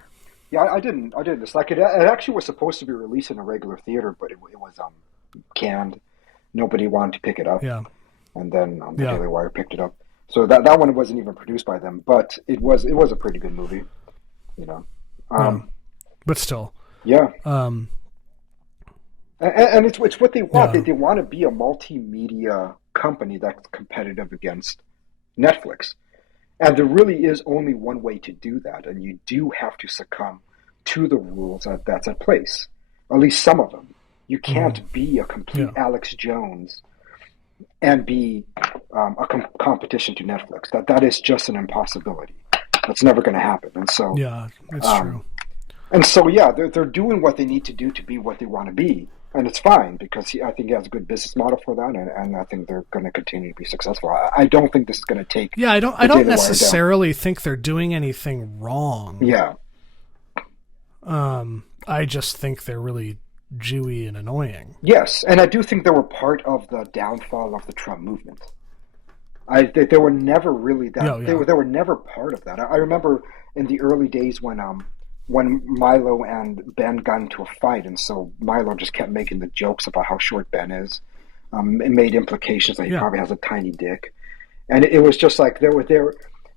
Yeah, I didn't. It's like it actually was supposed to be released in a regular theater, but it was canned. Nobody wanted to pick it up, yeah, and then the yeah. Daily Wire picked it up. So that one wasn't even produced by them, but it was a pretty good movie, you know. Yeah, Um, but still, yeah, um, and it's what they want. yeah, They want to be a multimedia company that's competitive against Netflix. And there really is only one way to do that, and you do have to succumb to the rules that's at place, at least some of them. You mm, can't be a complete yeah, Alex Jones and be a competition to Netflix. That is just an impossibility. That's never going to happen. yeah. It's Um, true. and so, yeah, they're doing what they need to do to be what they want to be, and it's fine because I think he has a good business model for that, and I think they're going to continue to be successful. I don't think this is going to take Yeah, I don't. I the don't Daily Wire down. necessarily think they're doing anything wrong. Yeah, I just think they're really Jewy and annoying. yes, and I do think they were part of the downfall of the Trump movement. They were never really Yeah, that yeah, they were never part of that. I remember in the early days when Milo and Ben got into a fight, and so Milo just kept making the jokes about how short Ben is. It made implications that he yeah. probably has a tiny dick, and it was just like there.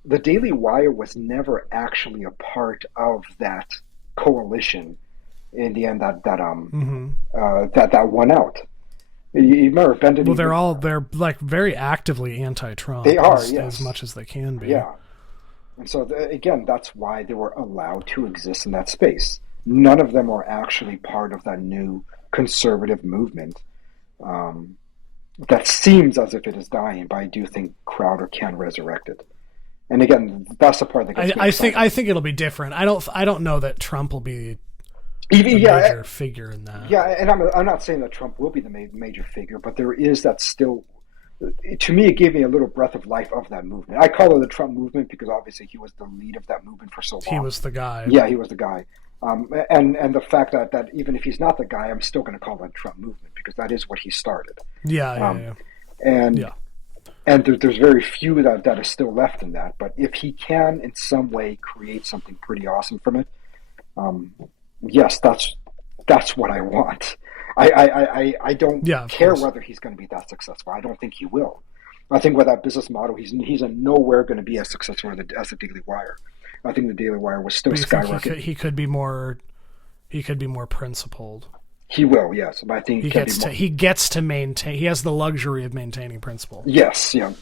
The Daily Wire was never actually a part of that coalition. In the end, Hmm. that won out. You remember Ben didn't Well, even. they're like very actively They anti-Trump are, as yes, much as they can be. yeah. And so again, that's why they were allowed to exist in that space. None of them were actually part of that new conservative movement um, that seems as if it is dying. But I do think Crowder can resurrect it. And again, that's the part that gets me I excited. think it'll be different. I don't know that Trump will be Even a yeah, major figure in that. yeah, and I'm not saying that Trump will be the major figure, but there is that still. To me, it gave me a little breath of life of that movement. I call it the Trump movement because obviously he was the lead of that movement for so He long. was the guy. Yeah, he was the guy. And the fact that even if he's not the guy, I'm still going to call that Trump movement because that is what he started. Yeah, yeah, Um, yeah. and Yeah. there's very few that is still left in that. But if he can in some way create something pretty awesome from it, um, yes, that's what I want. I don't Yeah, of care course. whether he's going to be that successful. I don't think he will. I think with that business model, he's in nowhere going to be as successful as the Daily Wire. I think the Daily Wire was still But you think skyrocket. he could be more principled. He will, yes, but I think he can be more. He gets to maintain. He has the luxury of maintaining principle. Yes, yeah,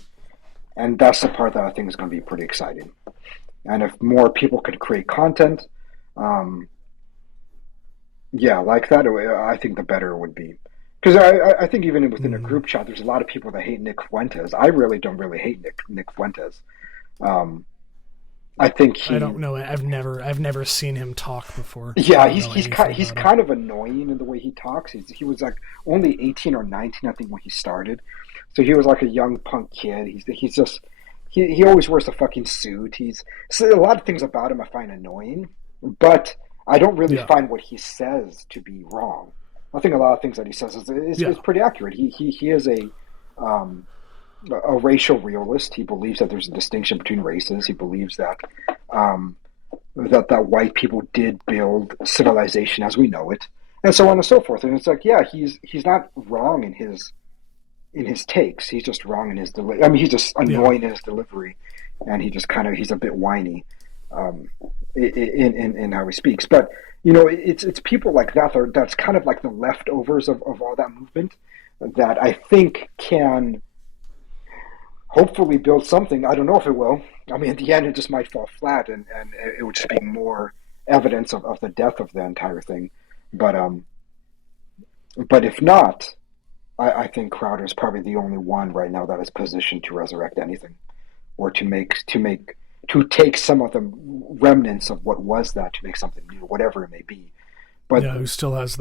and that's the part that I think is going to be pretty exciting. And if more people could create content, um, yeah, like that, I think the better it would be. Because I think even within a Mm. group chat, there's a lot of people that hate Nick Fuentes. I really don't really hate Nick Fuentes. Um, I think I he, don't know. I've never seen him talk before. I yeah, don't know he's anything about him. kind of annoying in the way he talks. He was like only 18 or 19, I think, when he started. So he was like a young punk kid. He's just he always wears a fucking suit. He's so a lot of things about him I find annoying, but I don't really Yeah, find what he says to be wrong. I think a lot of things that he says yeah, is pretty accurate. He is um, a racial realist. He believes that there's a distinction between races. He believes um, that white people did build civilization as we know it, and so on and so forth. And it's like, yeah, he's not wrong in his takes. He's just wrong in his delivery. I mean, he's just yeah. annoying in his delivery, and he just kind of he's a bit whiny um, in how he speaks. But it's people like that's kind of like the leftovers of all that movement that I think can hopefully build something. I don't know if it will. I mean, at the end, it just might fall flat, and it would just be more evidence of the death of the entire thing. But but if not, I think Crowder is probably the only one right now that is positioned to resurrect anything, or to take some of the remnants of what was that to make something new, whatever it may be. But Yeah, who still has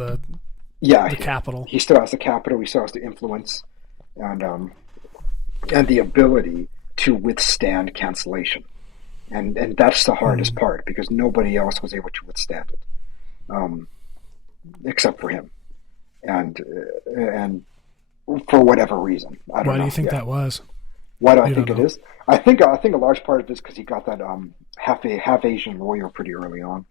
yeah, the capital? he still has the capital, he still has the influence, and the ability to withstand cancellation, and that's the hardest Mm. part because nobody else was able to withstand it, um, except for him, and for whatever reason. I don't know. Why do you think Yeah. that was? Why do I You don't think it know. is? I think a large part of it is because he got that half Asian lawyer pretty early on.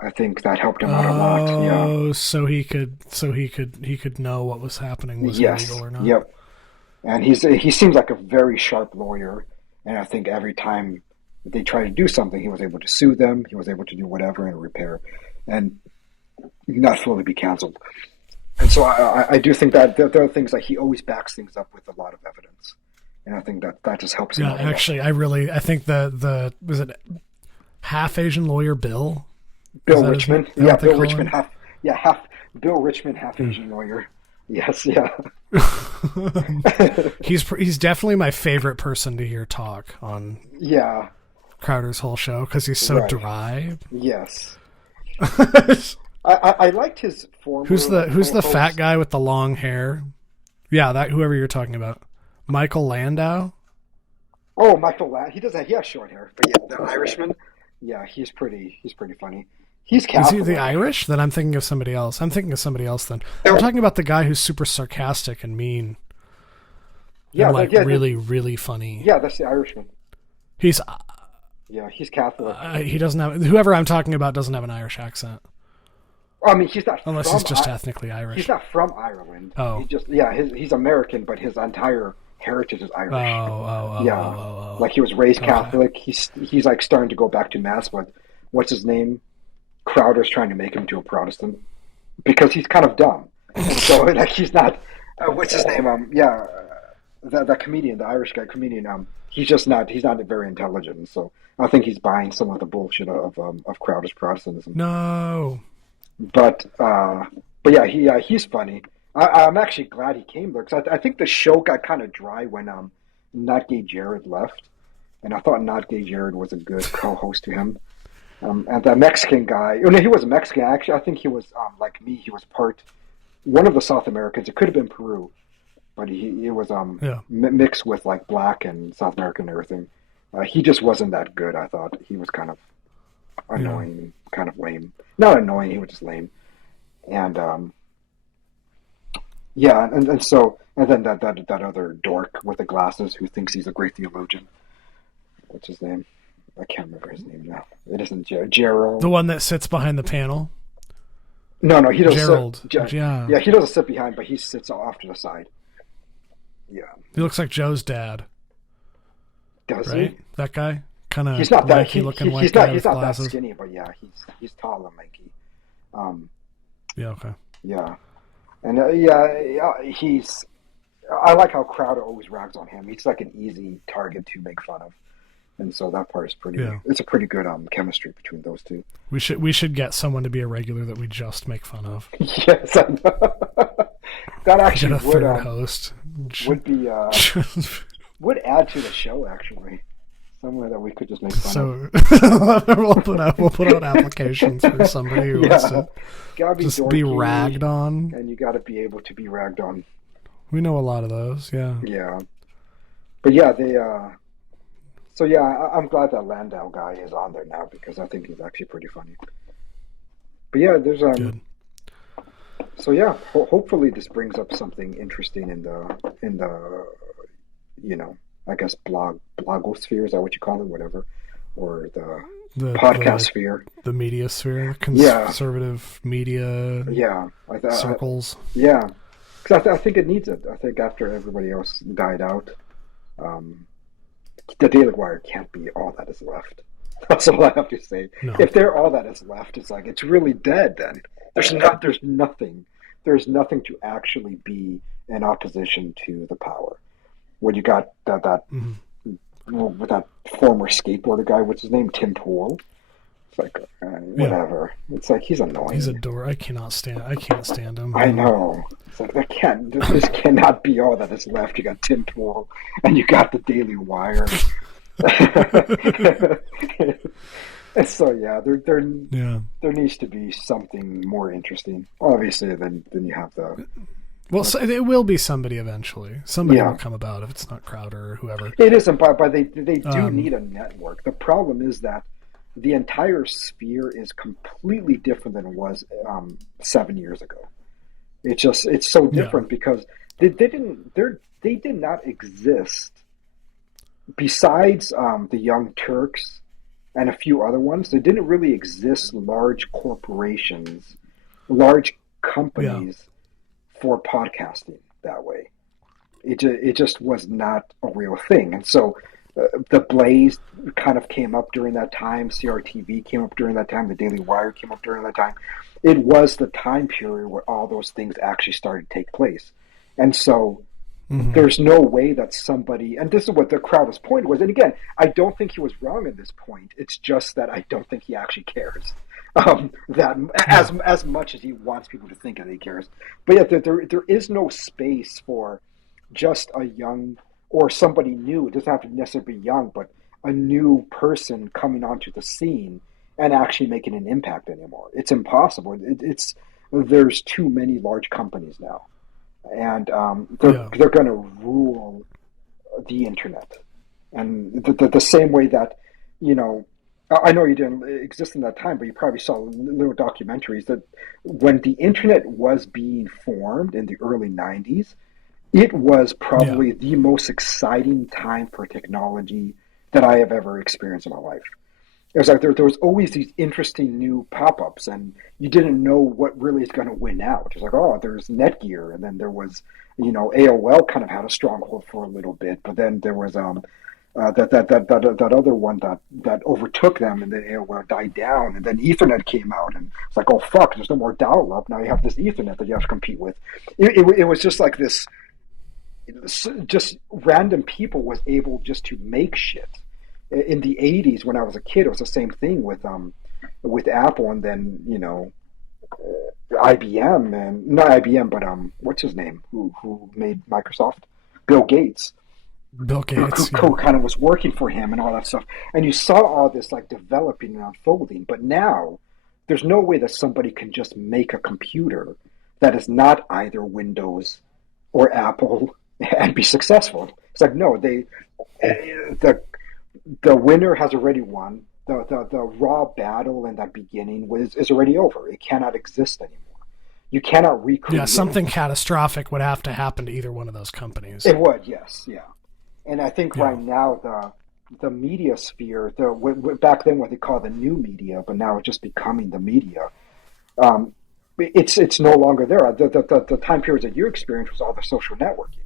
I think that helped him out a lot. Yeah. Oh, he could know what was happening was illegal Yes. or not. Yep. And he seems like a very sharp lawyer, and I think every time they tried to do something, he was able to sue them. He was able to do whatever and repair, and not fully be canceled. And so I do think that there are things like he always backs things up with a lot of evidence, and I think that just helps him Yeah, out a lot. actually, I think the was it half Asian lawyer Bill? Is Bill that Richmond, is that yeah, what they Bill call Richmond, him? half Bill Richmond, half Asian lawyer. Yes, yeah, He's definitely my favorite person to hear talk on yeah, Crowder's whole show because he's so right, dry. yes. I liked his former Who's the fat co-host. guy with the long hair? Yeah, that whoever you're talking about. Michael Landau? Oh, Michael Ladd. He has short hair, but yeah, the Irishman. Yeah, he's pretty funny. He's Is he the Catholic. Irish? Then I'm thinking of somebody else. I'm thinking of somebody else then. I'm Oh, talking about the guy who's super sarcastic and mean yeah, and like yeah, really, really funny. yeah. That's the Irishman. He's Yeah, he's Catholic. he doesn't have whoever I'm talking about doesn't have an Irish accent I mean, he's not unless he's from. just ethnically He's Irish. not from Ireland. He Oh. just he's American, but his entire heritage is Oh, Irish. oh, oh, Yeah, oh, oh, like he was raised oh. Okay. Catholic. He's like starting to go back to mass, but what's his name? Crowder's trying to make him to a Protestant because he's kind of dumb, and so like he's not. What's his name? Yeah, that comedian, the Irish guy comedian. He's just not. He's not very intelligent. So I think he's buying some of the bullshit of Crowder's Protestantism. No. But yeah, he's funny. I'm actually glad he came there because I think the show got kind of dry when Not Gay Jared left, and I thought Not Gay Jared was a good co-host to him. And the Mexican guy, oh, no, he was Mexican actually. I think he was like me. He was part one of the South Americans. It could have been Peru, but he was Yeah. mixed with like black and South American and everything. He just wasn't that good. I thought he was kind of Yeah. annoying, kind of lame. Not annoying. He was just lame. And yeah, and then that other dork with the glasses who thinks he's a great theologian. What's his name? I can't remember his name now. It isn't Gerald. The one that sits behind the panel? No, he doesn't Gerald. sit. Yeah. Yeah, he doesn't sit behind, but he sits off to the side. Yeah, He looks like Joe's dad, does right? he? That guy? Kind of He's not that. lanky looking white He's guy not. He's with not that glasses. skinny, but yeah, he's tall and lanky. Yeah, okay. Yeah, and yeah, he's. I like how Crowder always rags on him. He's like an easy target to make fun of, and so that part is pretty. Yeah. It's a pretty good chemistry between those two. We should get someone to be a regular that we just make fun of. Yes, I know. That Get actually a third would host. would be would add to the show actually. Somewhere that we could just make fun of. So we'll put out applications for somebody who wants to Gotta be just be dorky, ragged on. and you got to be able to be ragged on. We know a lot of those, yeah. Yeah, but yeah, they. So yeah, I'm glad that Landau guy is on there now because I think he's actually pretty funny. But yeah, there's Good. So yeah, hopefully this brings up something interesting in the I guess blogosphere, is that what you call it, whatever, or the podcast sphere. The media sphere, Yeah. conservative media Yeah, circles. yeah, because I think it needs it. I think after everybody else died out, the Daily Wire can't be all that is left. That's all I have to say. No. If they're all that is left, it's like it's really dead. Then there's nothing. There's nothing to actually be in opposition to the power. When you got that with that former skateboarder guy, what's his name, Tim Pool. It's like whatever. Yeah. It's like he's annoying. He's a door. I can't stand him. I know. It's like this cannot be all that is left. You got Tim Pool and you got the Daily Wire. And so yeah, there needs to be something more interesting. Obviously, then you have the. Well, so it will be somebody eventually. Somebody will come about if it's not Crowder or whoever. It isn't, but they do need a network. The problem is that the entire sphere is completely different than it was 7 years ago. It's so Yeah. different because they did not exist besides the Young Turks and a few other ones. There didn't really exist large corporations, large Yeah. companies for podcasting that way. It just was not a real thing. And so the Blaze kind of came up during that time. CRTV came up during that time. The Daily Wire came up during that time. It was the time period where all those things actually started to take place. And so Hmm. there's no way that somebody, and this is what the Crowder's point was. And again, I don't think he was wrong at this point. It's just that I don't think he actually cares that Yeah. as much as he wants people to think that he cares. But yeah, there is no space for just a young or somebody new. It doesn't have to necessarily be young, but a new person coming onto the scene and actually making an impact anymore. It's impossible. It's there's too many large companies now, and Yeah. they're going to rule the internet, and the same way that you know. I know you didn't exist in that time, but you probably saw little documentaries that when the internet was being formed in the early 90s, it was Yeah. probably the most exciting time for technology that I have ever experienced in my life. It was like there was always these interesting new pop-ups, and you didn't know what really is going to win out. It was like, oh, there's Netgear, and then there was, AOL kind of had a stronghold for a little bit, but then there was that other one that overtook them, and then AOL died down, and then Ethernet came out, and it's like, oh fuck, there's no more dial-up. Now you have this Ethernet that you have to compete with. It was just like this, just random people was able just to make shit. In the 80s when I was a kid, it was the same thing with Apple, and then IBM, and not IBM, but what's his name, who made Microsoft, Bill Gates, Bill Gates. Yeah. who kind of was working for him and all that stuff. And you saw all this like developing and unfolding. But now there's no way that somebody can just make a computer that is not either Windows or Apple and be successful. It's like, no, the the winner has already won. The raw battle in that beginning is already over. It cannot exist anymore. You cannot Yeah. recreate. Something catastrophic would have to happen to either one of those companies. It would, yes, yeah. And I think right Yeah. now the media sphere, back then what they call the new media, but now it's just becoming the media. Um, it's no longer there. The time periods that you experienced was all the social networking.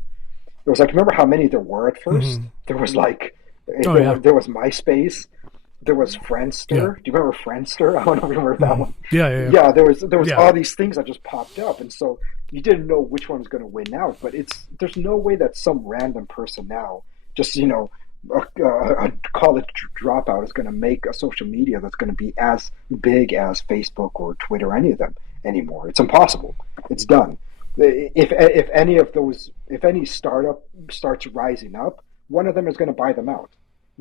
It was like, remember how many there were at first? Hmm. There was like Oh yeah. there was MySpace, there was Yeah. Friendster. Do you remember Friendster? I don't know if you remember that Hmm. one. Yeah. Yeah. Yeah, there was Yeah. all these things that just popped up, and so you didn't know which one was going to win out. But there's no way that some random person now, just a college dropout, is going to make a social media that's going to be as big as Facebook or Twitter, or any of them anymore. It's impossible. It's done. If any of those, if any startup starts rising up, one of them is going to buy them out.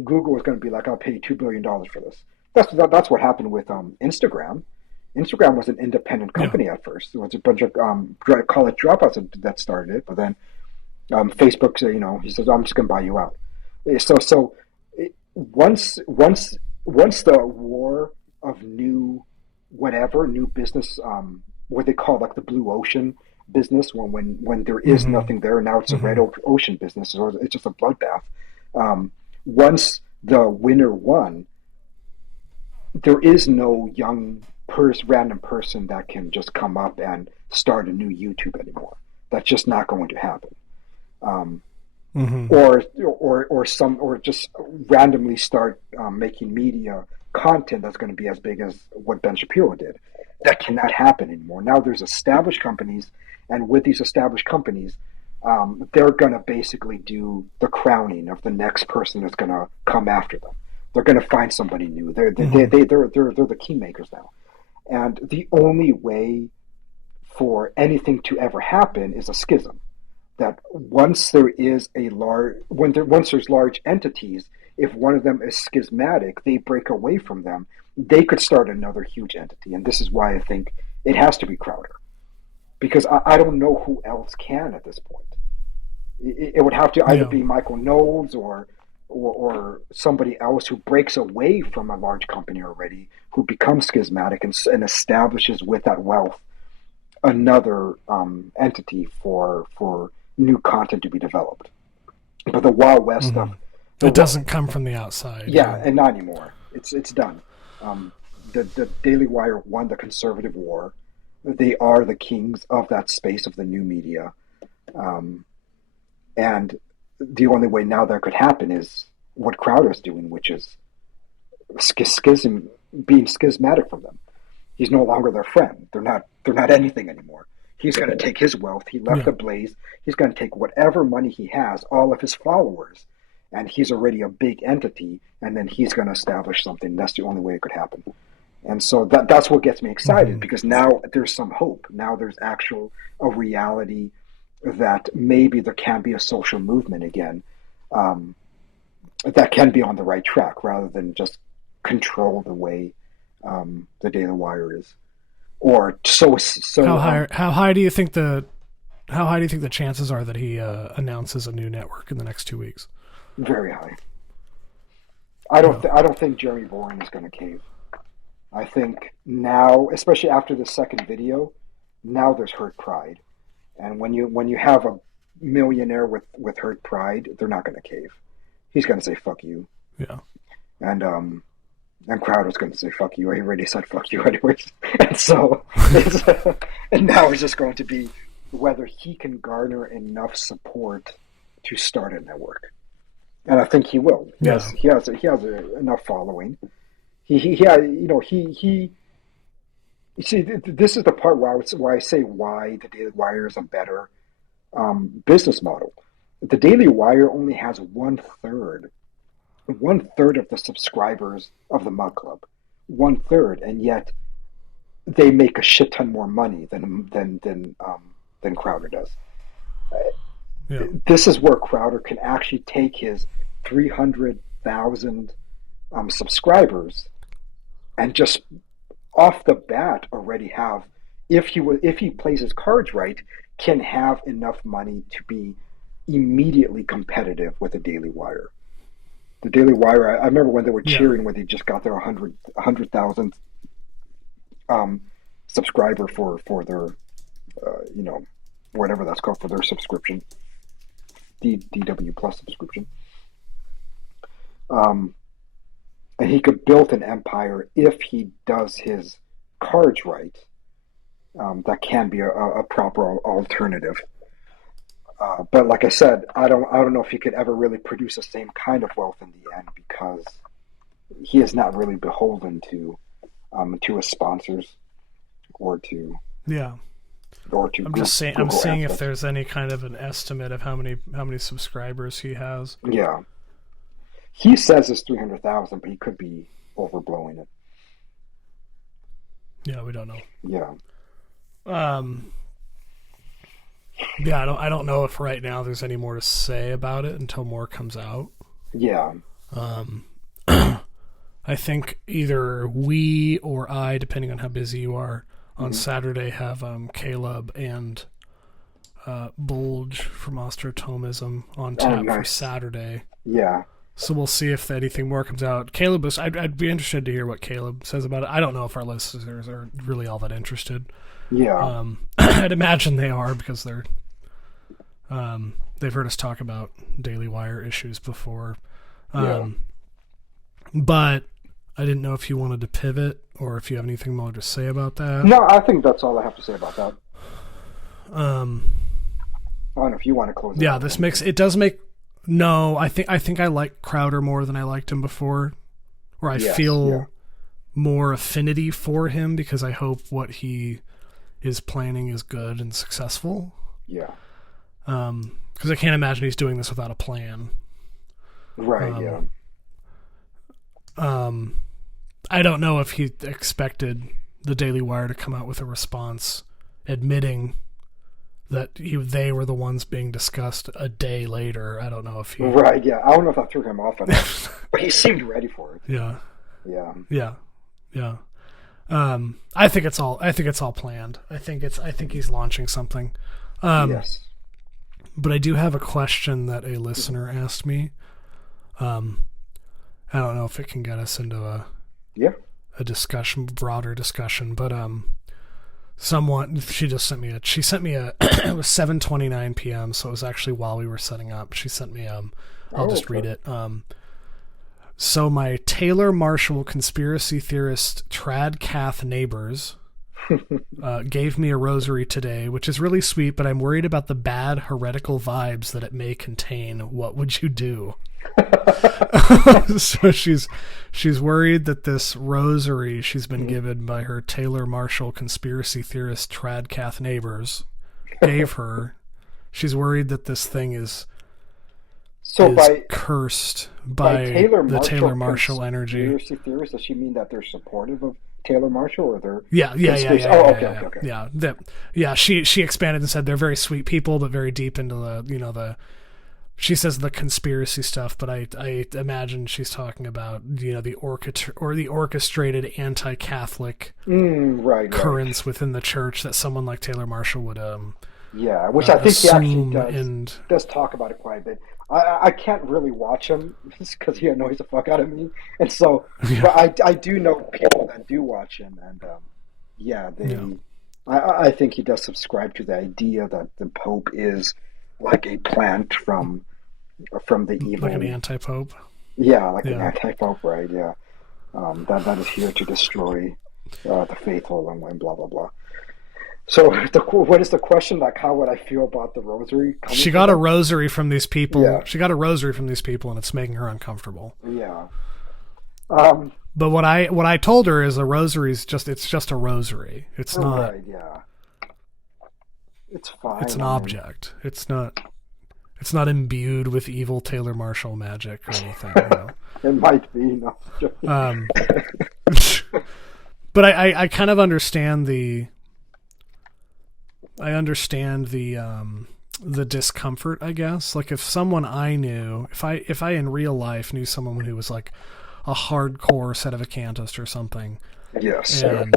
Google is going to be like, I'll pay $2 billion for this. That's what happened with Instagram. Instagram was an independent Yeah. company at first. There was a bunch of college dropouts that started it, but then Facebook, he says, I'm just going to buy you out. So once the war of new business, what they call like the blue ocean business, when there is Hmm. nothing there, now it's a red Hmm. ocean business, or it's just a bloodbath. Once the winner won, there is no random person that can just come up and start a new YouTube anymore. That's just not going to happen. Um, Hmm. or just randomly start making media content that's going to be as big as what Ben Shapiro did. That cannot happen anymore. Now there's established companies, and with these established companies, they're going to basically do the crowning of the next person that's going to come after them. They're going to find somebody new. Hmm. They're the kingmakers now, and the only way for anything to ever happen is a schism. That once there is once there's large entities, if one of them is schismatic, they break away from them. They could start another huge entity, and this is why I think it has to be Crowder, because I don't know who else can at this point. It would have to either Yeah. be Michael Knowles or somebody else who breaks away from a large company already, who becomes schismatic and establishes with that wealth another entity for new content to be developed. But the Wild West Mm-hmm. stuff, It doesn't come from the outside. yeah, and not anymore. It's done. The Daily Wire won the conservative war. They are the kings of that space of the new media, and the only way now that could happen is what Crowder's doing, which is being schismatic from them. He's no longer their friend. They're not anything anymore. He's going to take his wealth. He left Yeah. the Blaze. He's going to take whatever money he has, all of his followers, and he's already a big entity, and then he's going to establish something. That's the only way it could happen. And so that's what gets me excited, because now there's some hope. Now there's a reality that maybe there can be a social movement again, that can be on the right track rather than just control the way the Daily Wire is. Or so How high do you think the chances are that he announces a new network in the next 2 weeks? Very high. I don't think Jeremy Boring is going to cave. I think now, especially after the second video, now there's hurt pride, and when you have a millionaire with hurt pride, they're not going to cave. He's going to say fuck you. Yeah. And Crowder's going to say fuck you. He already said fuck you anyways. And so and now it's just going to be whether he can garner enough support to start a network. And I think he will. He has enough following. You see, this is the part where I say why the Daily Wire is a better business model. The Daily Wire only has one third of the subscribers of the Mug Club, 1/3, and yet they make a shit ton more money than Crowder does. Yeah. This is where Crowder can actually take his 300,000 subscribers and just off the bat already have, if he plays his cards right, can have enough money to be immediately competitive with the Daily Wire. The Daily Wire, I remember when they were cheering when they just got their 100,000 subscriber for their whatever that's called, for their subscription, DW Plus subscription. And he could build an empire if he does his cards right. That can be a proper alternative. But like I said, I don't know if he could ever really produce the same kind of wealth in the end, because he is not really beholden to his sponsors or to I'm just saying. I'm seeing if there's any kind of an estimate of how many subscribers he has. Yeah, he says it's 300,000, but he could be overblowing it. Yeah, we don't know. Yeah. Yeah, I don't know if right now there's any more to say about it until more comes out. Yeah. I think either we or I, depending on how busy you are, on Saturday have Caleb and Bulge from Ostratomism on tap for Saturday. Yeah. So we'll see if anything more comes out. Caleb I'd be interested to hear what Caleb says about it. I don't know if our listeners are really all that interested. Yeah. I'd imagine they are, because they've heard us talk about Daily Wire issues before. But I didn't know if you wanted to pivot or if you have anything more to say about that. No, I think that's all I have to say about that. I don't know if you want to close it. Yeah, I think I like Crowder more than I liked him before, or I feel more affinity for him because I hope what he is planning is good and successful. Yeah. Because I can't imagine he's doing this without a plan. Right, I don't know if he expected the Daily Wire to come out with a response admitting that they were the ones being discussed a day later. I don't know if he... Right, yeah. I don't know if that threw him off enough, but he seemed ready for it. Yeah. Yeah. I think it's all planned. I think he's launching something. Yes. But I do have a question that a listener asked me. I don't know if it can get us into a discussion, broader discussion, but Someone, she sent me a it was 7:29 p.m. so it was actually while we were setting up. She sent me I'll Oh, just read okay. it. So my Taylor Marshall conspiracy theorist trad cath neighbors gave me a rosary today, which is really sweet, but I'm worried about the bad heretical vibes that it may contain. What would you do? So she's worried that this rosary she's been given by her Taylor Marshall conspiracy theorist tradcath neighbors gave her. She's worried that this thing So by cursed by by Taylor the Marshall Taylor Marshall energy. conspiracy theorists, does she mean that they're supportive of Taylor Marshall or they're Yeah, yeah, yeah, conspiracy? yeah, Oh, yeah, okay, yeah, okay, yeah. okay. Yeah, yeah. She expanded and said they're very sweet people, but very deep into the. She says the conspiracy stuff, but I imagine she's talking about the orchestrated anti-Catholic Right, right. currents within the church that someone like Taylor Marshall would Yeah, which I think he actually assume and does talk about it quite a bit. I can't really watch him because he annoys the fuck out of me, and so yeah, but I do know people that do watch him, and yeah, yeah, I think he does subscribe to the idea that the Pope is like a plant from the like an evil, anti-pope. yeah, like an Yeah, anti-Pope, right? Yeah, that is here to destroy the faithful and blah blah blah. So what is the question? Like, how would I feel about the rosary coming she from got a them? rosary from these people. Yeah, She got a rosary from these people, and it's making her uncomfortable. yeah. Um, But what I told her is a rosary is just a rosary. It's not. right, yeah. It's It's fine. an I mean, object. It's not imbued with evil Taylor Marshall magic or anything. it might be, no. Um, but I kind of understand the discomfort, I guess. Like if someone I knew, if I in real life knew someone who was like a hardcore sedevacantist or something, Yes. and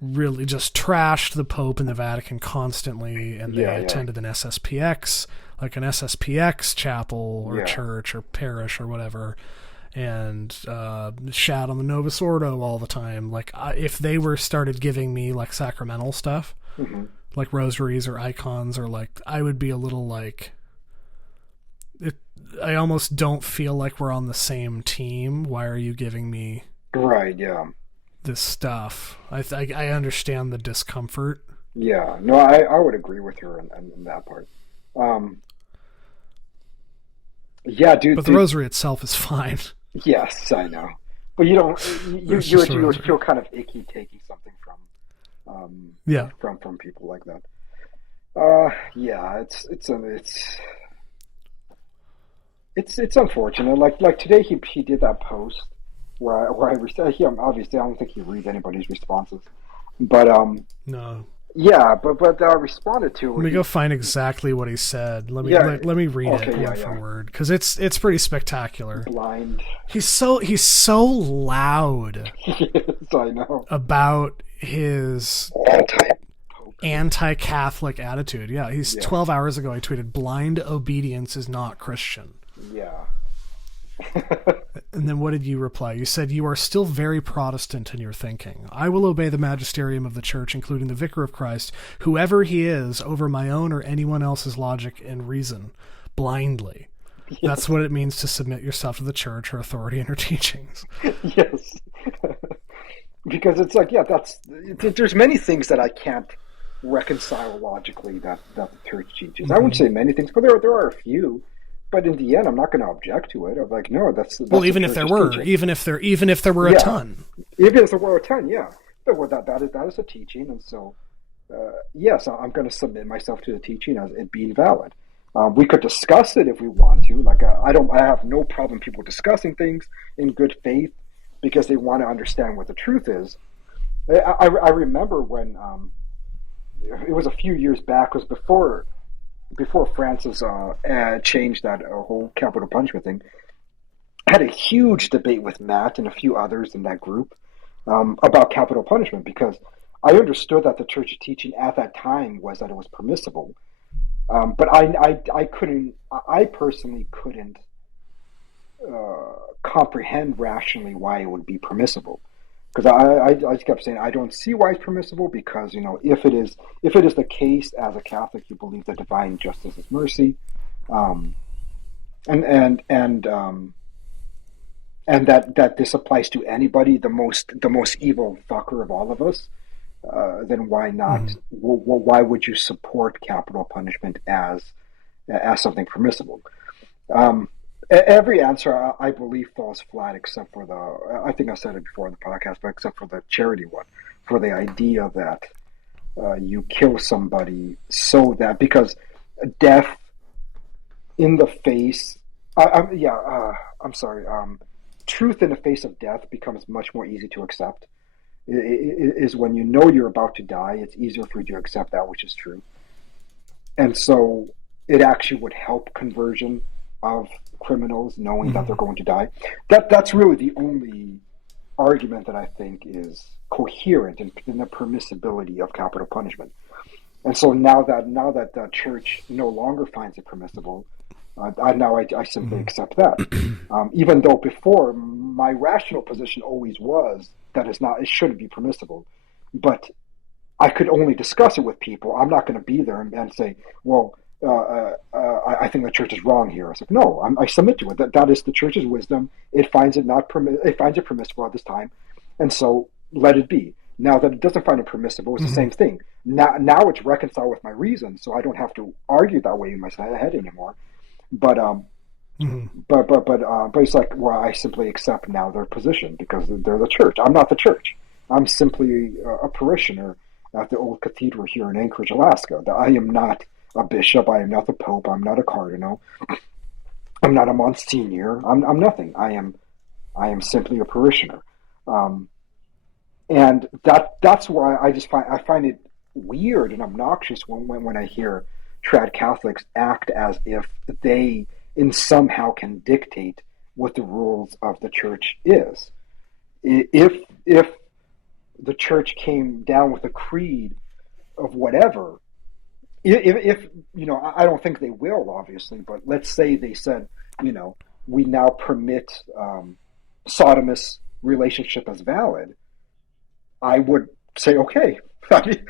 really just trashed the Pope and the Vatican constantly, and they Yeah, yeah, attended an SSPX, like an SSPX chapel or yeah. church or parish or whatever, and shat on the Novus Ordo all the time. Like if they were started giving me like sacramental stuff, Hmm. like rosaries or icons, or like I would be a little like it. I almost don't feel like we're on the same team. Why are you giving me Right, yeah. this stuff? I understand the discomfort, Yeah. No, I would agree with her in that part. Um, yeah, but the rosary itself is fine. yes, I know. But you don't, It's just a you would rosary. feel kind of icky taking something Yeah. from people like that. Yeah, it's unfortunate. Like today, he did that post he obviously I don't think he reads anybody's responses, but No. yeah, but I responded to Let it. me go find exactly what he said. Yeah, Let me read it okay, yeah, word for yeah. word because it's pretty spectacular. Blind, He's so loud yes, I know. about his Anti-pope. anti-Catholic attitude. Yeah, he's Yeah, 12 hours ago. He tweeted, "Blind obedience is not Christian." yeah. And then what did you reply? You said, "You are still very Protestant in your thinking. I will obey the magisterium of the church, including the vicar of Christ, whoever he is, over my own or anyone else's logic and reason, blindly. That's what it means to submit yourself to the church, her authority, and her teachings." Yes. Because it's like, yeah, there's many things that I can't reconcile logically that the church teaches. I wouldn't Hmm. say many things, but there are a few. But in the end, I'm not going to object to it. I'm like, no, Well, that's the even if there church's were, teaching. even if there were a Yeah, ton. even if there were a ton, yeah. But well, that is a teaching, and so yes, I'm going to submit myself to the teaching as it being valid. We could discuss it if we want to. Like, I have no problem people discussing things in good faith because they want to understand what the truth is. I remember when it was a few years back. It was before Francis changed that whole capital punishment thing. I had a huge debate with Matt and a few others in that group about capital punishment because I understood that the church's teaching at that time was that it was permissible, but I couldn't. I personally couldn't comprehend rationally why it would be permissible. because I just kept saying I don't see why it's permissible because if it is the case as a Catholic you believe that divine justice is mercy, um, and and that this applies to anybody, the most evil fucker of all of us, then why not? Mm-hmm. Why would you support capital punishment as something permissible? Um, every answer I believe falls flat except for the. I think I said it before in the podcast, but except for the charity one, for the idea that you kill somebody so that because death in the face. Yeah, I'm sorry. Truth in the face of death becomes much more easy to accept. Is when you know you're about to die, it's easier for you to accept that which is true. And so it actually would help conversion of criminals knowing that Mm-hmm. they're going to die. That's really the only argument that I think is coherent in the permissibility of capital punishment. And so now that the church no longer finds it permissible, I simply Mm-hmm. accept that. Even though before my rational position always was that it shouldn't be permissible, but I could only discuss it with people. I'm not going to be there and say, well, I think the church is wrong here. I said, no, I submit to it. That is the church's wisdom. It finds it it finds it permissible at this time, and so let it be. Now that it doesn't find it permissible, it's the Mm-hmm. same thing. Now it's reconciled with my reason, so I don't have to argue that way in my head anymore. But Mm-hmm. but it's like, well, I simply accept now their position because they're the church. I'm not the church. I'm simply a parishioner at the old cathedral here in Anchorage, Alaska. I am not a bishop. I am not the pope. I'm not a cardinal. I'm not a monsignor. I'm nothing. I am simply a parishioner. Um, and that's why I find it weird and obnoxious when I hear trad Catholics act as if they in somehow can dictate what the rules of the church is. If the church came down with a creed of whatever, if I don't think they will, obviously, but let's say they said, we now permit sodomous relationship as valid, I would say, okay. I mean,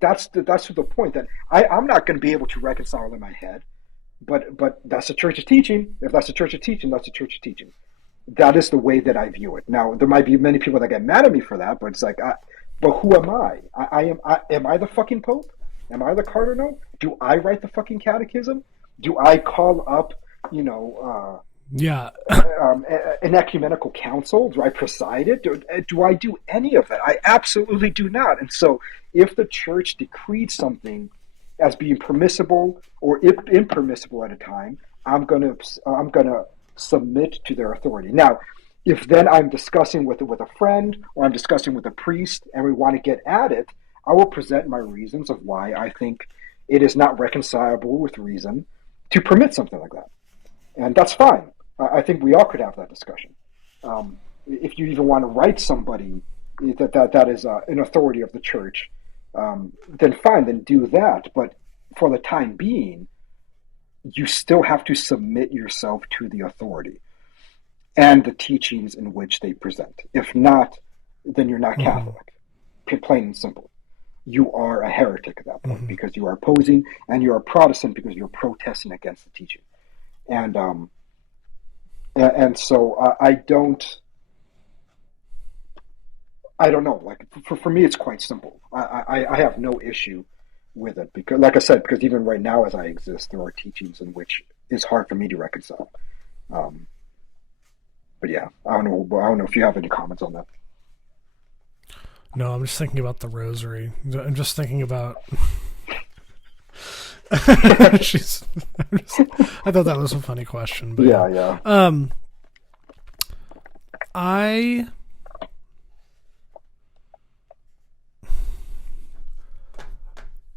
that's to the point that I'm not going to be able to reconcile in my head, but that's the church's teaching. If that's the church's teaching, that's the church's teaching. That is the way that I view it. Now, there might be many people that get mad at me for that, but it's like, but who am I? Am I the fucking pope? Am I the cardinal? Do I write the fucking catechism? Do I call up, you know, Yeah. an ecumenical council? Do I preside it? Do I do any of that? I absolutely do not. And so, if the church decreed something as being permissible or impermissible at a time, I'm gonna submit to their authority. Now, if then I'm discussing with a friend or I'm discussing with a priest and we want to get at it, I will present my reasons of why I think it is not reconcilable with reason to permit something like that, and that's fine. I think we all could have that discussion. If you even want to write somebody that is an authority of the church, then fine, then do that. But for the time being, you still have to submit yourself to the authority and the teachings in which they present. If not, then you're not Mm-hmm. Catholic. Plain and simple. You are a heretic at that point Mm-hmm. because you are opposing, and you're a Protestant because you're protesting against the teaching. And so I don't know. Like for me, it's quite simple. I have no issue with it because, like I said, because even right now as I exist, there are teachings in which it's hard for me to reconcile. Um, but yeah, I don't know. I don't know if you have any comments on that. No, I'm just thinking about the rosary. I'm just thinking about. She's. I thought that was a funny question, but Yeah, yeah,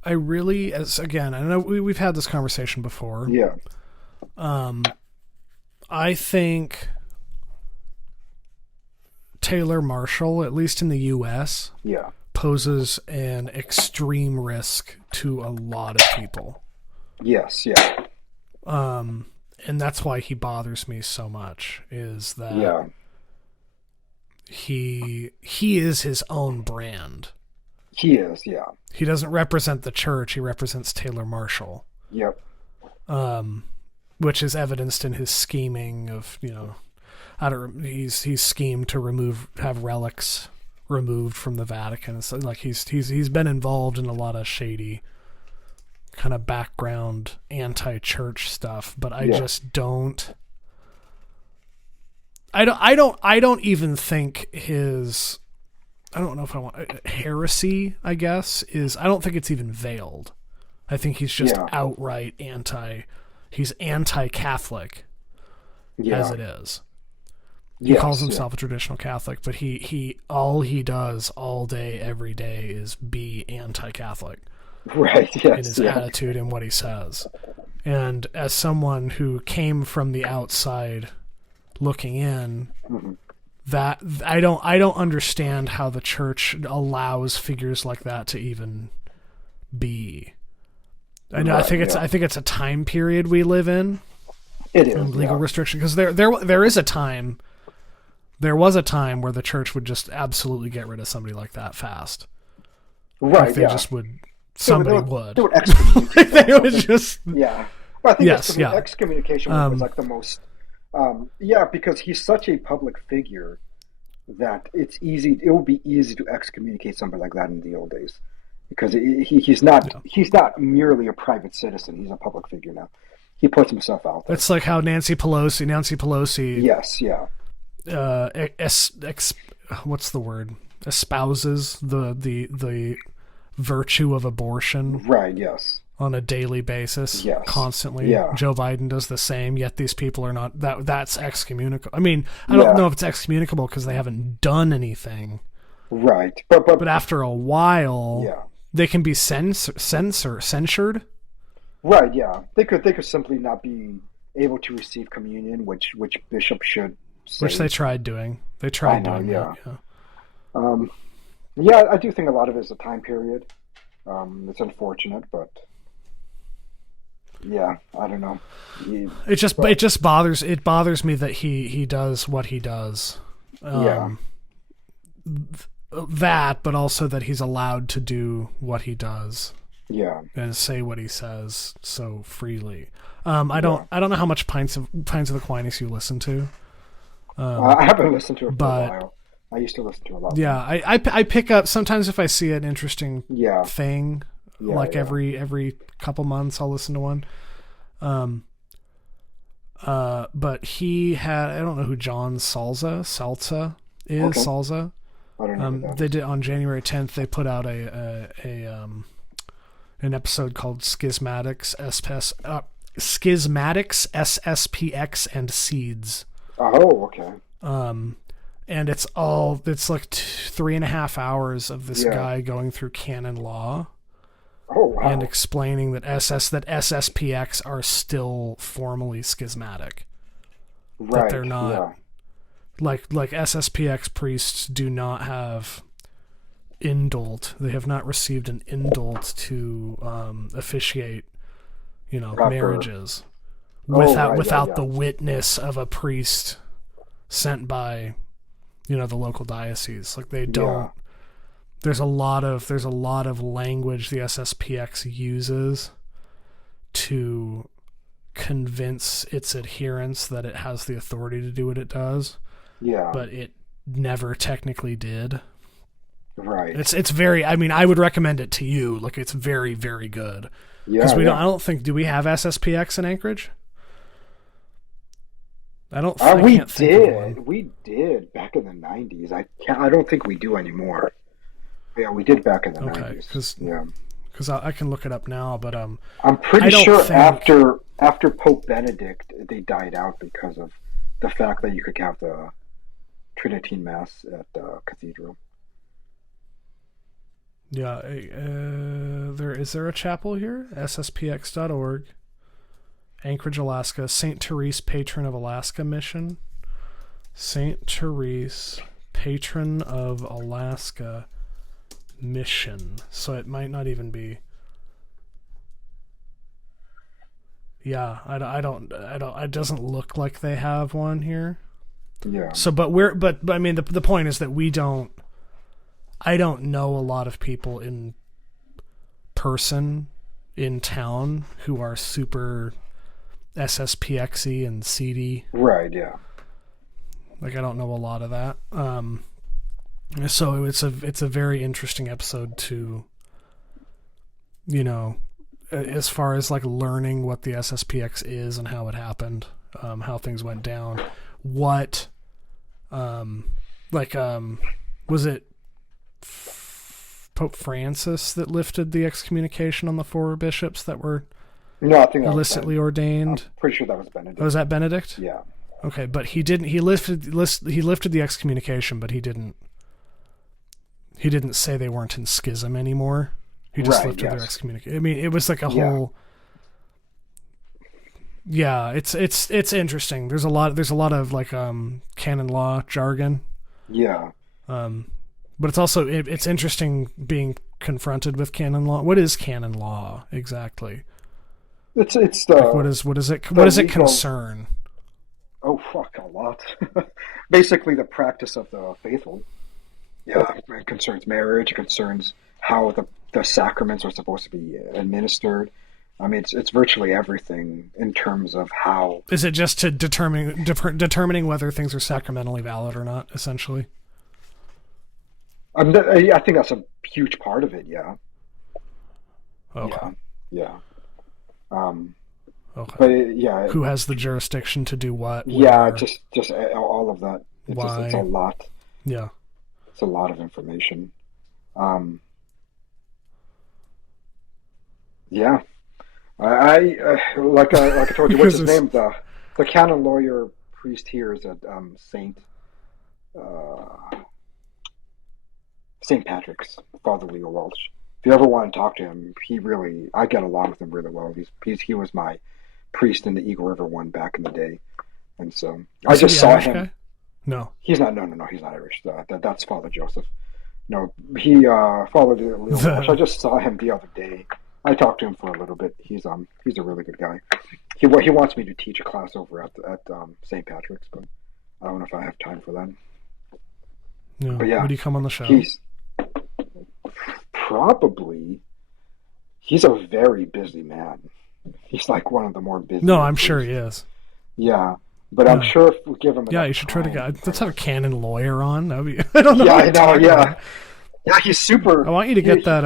I really, as again, I know we've had this conversation before. yeah, I think Taylor Marshall, at least in the U.S., yeah, poses an extreme risk to a lot of people. yes, yeah, And that's why he bothers me so much, is that yeah, he is his own brand. He is, yeah. He doesn't represent the church. He represents Taylor Marshall. Yep. Which is evidenced in his scheming of, he's schemed to have relics removed from the Vatican. So like he's been involved in a lot of shady kind of background anti-church stuff, but I just don't. I don't even think his. I don't know if I want heresy. I guess is. I don't think it's even veiled. I think he's just outright anti. He's anti-Catholic, as it is. He calls himself a traditional Catholic, but he all he does all day, every day is be anti-Catholic. Right, yes. In his attitude and what he says. And as someone who came from the outside looking in, that I don't understand how the church allows figures like that to even be. I know. Right, I think it's a time period we live in. It is legal restriction, because there is a time. There was a time where the church would just absolutely get rid of somebody like that fast. Right. Like they just would. Somebody would. They would excommunicate. They would just. Yeah. But I think excommunication was like the most. Because he's such a public figure that it's easy. It would be easy to excommunicate somebody like that in the old days, because he's not merely a private citizen. He's a public figure now. He puts himself out there. It's like how Nancy Pelosi. Yes. Yeah. What's the word? Espouses the virtue of abortion. Right. Yes. On a daily basis. Yes. Constantly. Yeah. Joe Biden does the same. Yet these people are not. That's excommunicable. I mean, I don't know if it's excommunicable because they haven't done anything. Right. But after a while, they can be censured. Right. Yeah. They could simply not be able to receive communion, which bishops should say. Which they tried doing. They tried doing that. Yeah. I do think a lot of it is a time period. It's unfortunate, but yeah, I don't know. It just bothers me that he does what he does. That, but also that he's allowed to do what he does. Yeah. And say what he says so freely. I don't know how much Pints of Aquinas you listen to. I haven't listened to it for a while. I used to listen to a lot. Yeah, I pick up sometimes if I see an interesting thing, every couple months I'll listen to one. But he had, I don't know who John Salza is. Okay. Salza. I don't know. They did on January 10th. They put out an episode called Schismatics, SSPX, and Seeds. Oh, okay. And it's like 3.5 hours of this guy going through canon law. Oh, wow. And explaining that SSPX are still formally schismatic. Right. That they're not like SSPX priests do not have indult. They have not received an indult to officiate, marriages without the witness of a priest sent by the local diocese. Like they don't. There's a lot of language the SSPX uses to convince its adherents that it has the authority to do what it does. Yeah. But it never technically did. Right. It's very. I mean, I would recommend it to you. Like it's very, very good. Yeah. Because I don't think. Do we have SSPX in Anchorage? We did back in the 90s. I don't think we do anymore. Yeah, we did back in the 90s. Because I can look it up now, but I'm pretty sure after Pope Benedict they died out because of the fact that you could have the Tridentine Mass at the cathedral. Yeah, is there a chapel here? SSPX.org. Anchorage, Alaska. St. Therese, patron of Alaska Mission. St. Therese, patron of Alaska Mission. So it might not even be. Yeah, I don't. It doesn't look like they have one here. Yeah. So, but I mean, the point is that I don't know a lot of people in person in town who are super SSPXy and seedy. Right. Yeah. Like, I don't know a lot of that. So it's a very interesting episode to, as far as like learning what the SSPX is and how it happened, how things went down, what, was it Pope Francis that lifted the excommunication on the 4 bishops that were No, I think illicitly ordained? I'm pretty sure that was Benedict. Oh, was that Benedict? Yeah. Okay, but he didn't. He lifted the excommunication, but he didn't say they weren't in schism anymore. He just lifted their excommunication. I mean, it was like a whole. Yeah, it's interesting. There's a lot of like canon law jargon. Yeah. But it's also it's interesting being confronted with canon law. What is canon law exactly? It's the like what does it concern? Oh fuck, a lot. Basically, the practice of the faithful. Yeah, it concerns marriage. It concerns how the sacraments are supposed to be administered. I mean, it's virtually everything in terms of how. Is it just to determining whether things are sacramentally valid or not? Essentially. I think that's a huge part of it. Yeah. Okay. Yeah. Okay. But who has the jurisdiction to do what? Yeah, just all of that. Why? It's a lot. Yeah. It's a lot of information. Yeah. I like I told you, what's his name? The canon lawyer priest here is at St. Patrick's, Father Leo Welch. If you ever want to talk to him, I get along with him really well. He was my priest in the Eagle River one back in the day, and so I just saw him. Guy? No, he's not. No, he's not Irish. That's Father Joseph. No, he Father Leo Welch. I just saw him the other day. I talked to him for a little bit. He's a really good guy. He wants me to teach a class over at St. Patrick's, but I don't know if I have time for that. No. But yeah, would he come on the show? He's a very busy man. He's like one of the more busy. No, I'm sure he is. Yeah, but I'm sure if we give him you should try to get. Let's have a canon lawyer on. That'd be. I don't know. Yeah, I know. Yeah. Yeah, he's super. I want you to get that.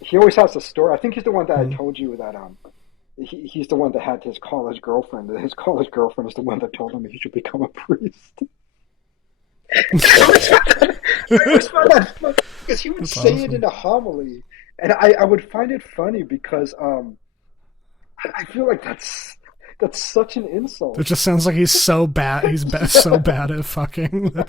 He always has a story. I think he's the one that I told you that. He's the one that had his college girlfriend. His college girlfriend is the one that told him he should become a priest. It was fun because he would say it in a homily, and I would find it funny because I feel like that's such an insult. It just sounds like he's so bad. He's so bad at fucking.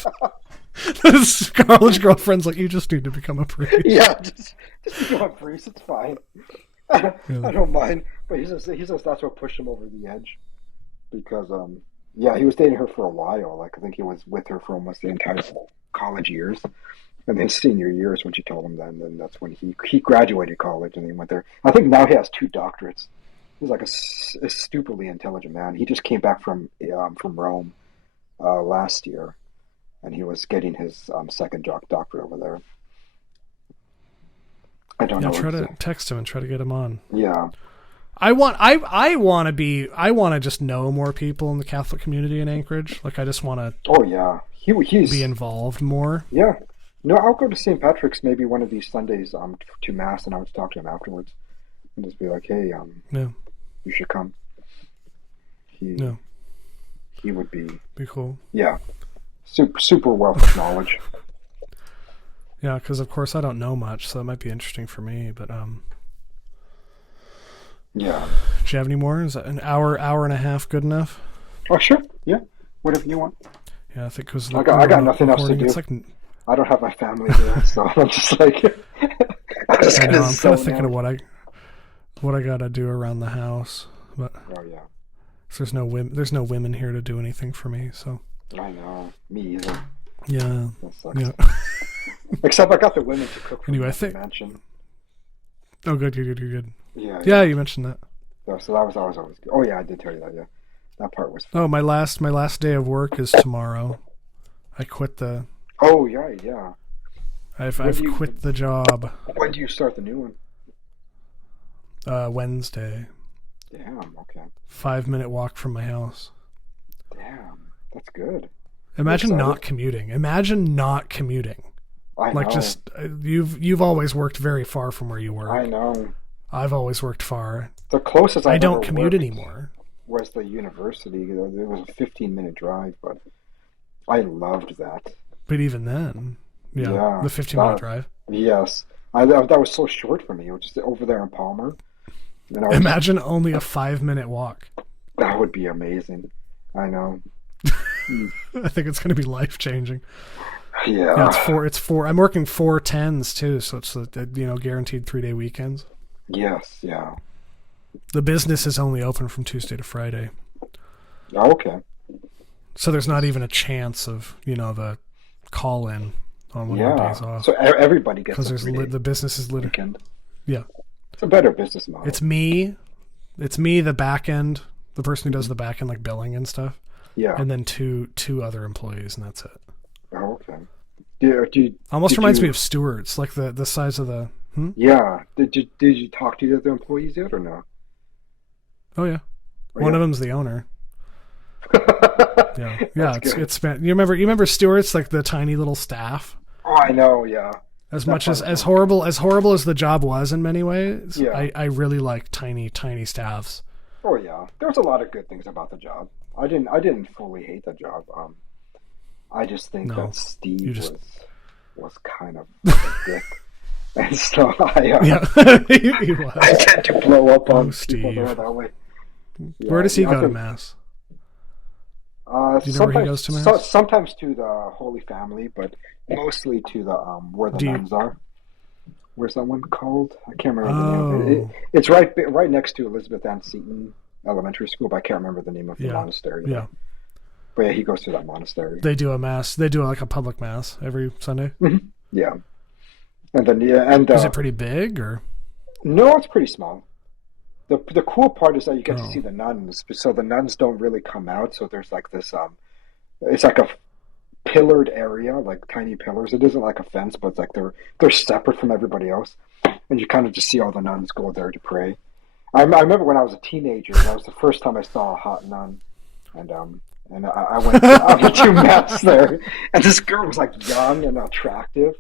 His college girlfriend's like, you just need to become a priest. Yeah, just become a priest. It's fine. I don't mind. But he says that's what pushed him over the edge, because he was dating her for a while. Like I think he was with her for almost the entire college years, and his senior year is when she told him that. And then that's when he graduated college and he went there. I think now he has 2 doctorates. He's like a stupidly intelligent man. He just came back from Rome last year, and he was getting his second doctorate over there. I don't know. Try to text him and try to get him on. Yeah. I want to just know more people in the Catholic community in Anchorage. Like I just want to. Oh yeah, he's be involved more. Yeah. No, I'll go to St. Patrick's maybe one of these Sundays to mass, and I would talk to him afterwards and just be like, hey, you should come. He would be cool. Yeah, super wealth of knowledge. Yeah, because of course I don't know much, so that might be interesting for me. But yeah. Do you have any more? Is that an hour and a half good enough? Oh sure, yeah, whatever you want. Yeah, I think because I got nothing else to do. It's like, I don't have my family here, so I'm just like I'm kind of thinking of what I gotta do around the house. But yeah, there's no women here to do anything for me. So I know, me either. Yeah, that sucks. Yeah. Except I got the women to cook for anyway, me I think. Mansion. Oh, good. Yeah, you mentioned that. So that was always good. Oh yeah, I did tell you that. Yeah, that part was fun. Oh, my last day of work is tomorrow. I quit the. Oh yeah, yeah. I've quit the job. When do you start the new one? Wednesday. Damn. Okay. 5-minute walk from my house. Damn. That's good. Imagine not commuting. Imagine not commuting. I like know. just you've always worked very far from where you work. I know. I've always worked far. The closest I don't commute anymore. Was the university. It was a 15-minute drive, but I loved that. But even then, yeah. The 15-minute drive. Yes, that was so short for me. It was just over there in Palmer. Imagine only a 5-minute walk. That would be amazing. I know. I think it's going to be life changing. Yeah. It's four. I'm working 4/10s too, so it's guaranteed 3-day weekends. Yes. Yeah. The business is only open from Tuesday to Friday. Oh, okay. So there's not even a chance of the call in on one of the days off. So everybody gets because the business is literally weekend. Yeah. It's a better business model. It's me, the back end, the person who does the back end like billing and stuff. Yeah. And then two other employees, and that's it. Oh, okay. Almost reminds me of Stewart's, like the size of the. Yeah. Did you talk to the other employees yet or no? Oh yeah. One of them's the owner. Yeah. It's you remember Stewart's, like the tiny little staff? Oh, I know. Yeah. As horrible as the job was in many ways, yeah. I really like tiny staffs. Oh yeah, there was a lot of good things about the job. I didn't fully hate the job. I just think that Steve was kind of a dick, and so he was. I tend to blow up on Steve. people that way. Yeah, where does he go to mass? Do you know where he goes to mass? Sometimes to the Holy Family, but mostly to the where the nuns are. Where's that one called? I can't remember the name of it. It's right next to Elizabeth Ann Seton Elementary School, but I can't remember the name of the monastery. Yeah. But yeah, he goes to that monastery. They do a mass. They do like a public mass every Sunday. Mm-hmm. Yeah. And then is it pretty big or? No, it's pretty small. The cool part is that you get to see the nuns. So the nuns don't really come out. So there's like this. It's like a pillared area, like tiny pillars. It isn't like a fence, but it's like they're separate from everybody else, and you kind of just see all the nuns go there to pray. I remember when I was a teenager, that was the first time I saw a hot nun, and I went to mass there, and this girl was like young and attractive,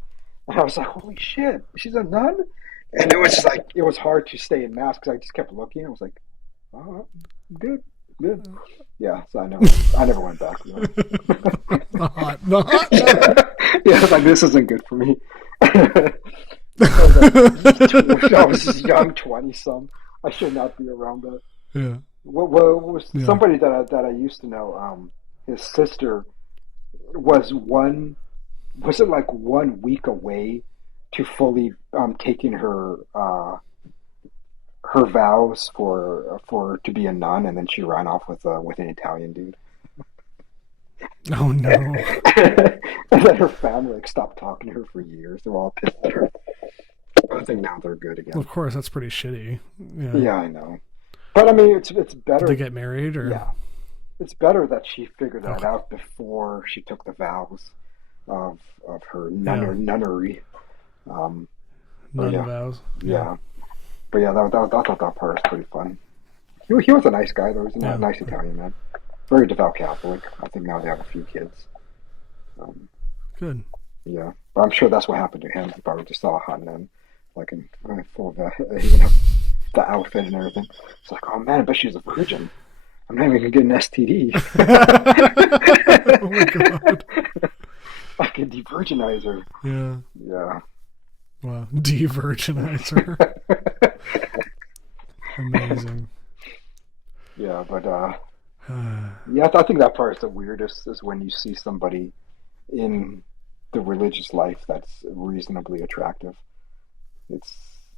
and I was like, holy shit, she's a nun, and it was hard to stay in mass because I just kept looking. I was like, oh, good. Yeah, so I never went back. Not. Yeah, I was like, this isn't good for me. I was young, 20-some. I should not be around that. Yeah. Was somebody that I used to know? His sister was 1 week away to fully taking her vows for to be a nun, and then she ran off with an Italian dude. Oh no! And then her family stopped talking to her for years. They were all pissed at her. I think now they're good again. Well, of course, that's pretty shitty. Yeah, I know. But I mean, it's better. Did they get married, or it's better that she figured that out before she took the vows of her nunnery. Nun vows. Yeah. But yeah, I thought that part was pretty fun. He was a nice guy, though. He was a nice Italian man. Very devout Catholic. I think now they have a few kids. Good. Yeah. But I'm sure that's what happened to him. He probably just saw a hot nun, like in full of the outfit and everything. It's like, oh man, I bet she's a virgin. I'm not even going to get an STD. Oh my god. I can de-virginize her. Yeah. Yeah. Wow. De-virginize her. Amazing. Yeah, but yeah, I think that part is the weirdest, is when you see somebody in the religious life that's reasonably attractive. It's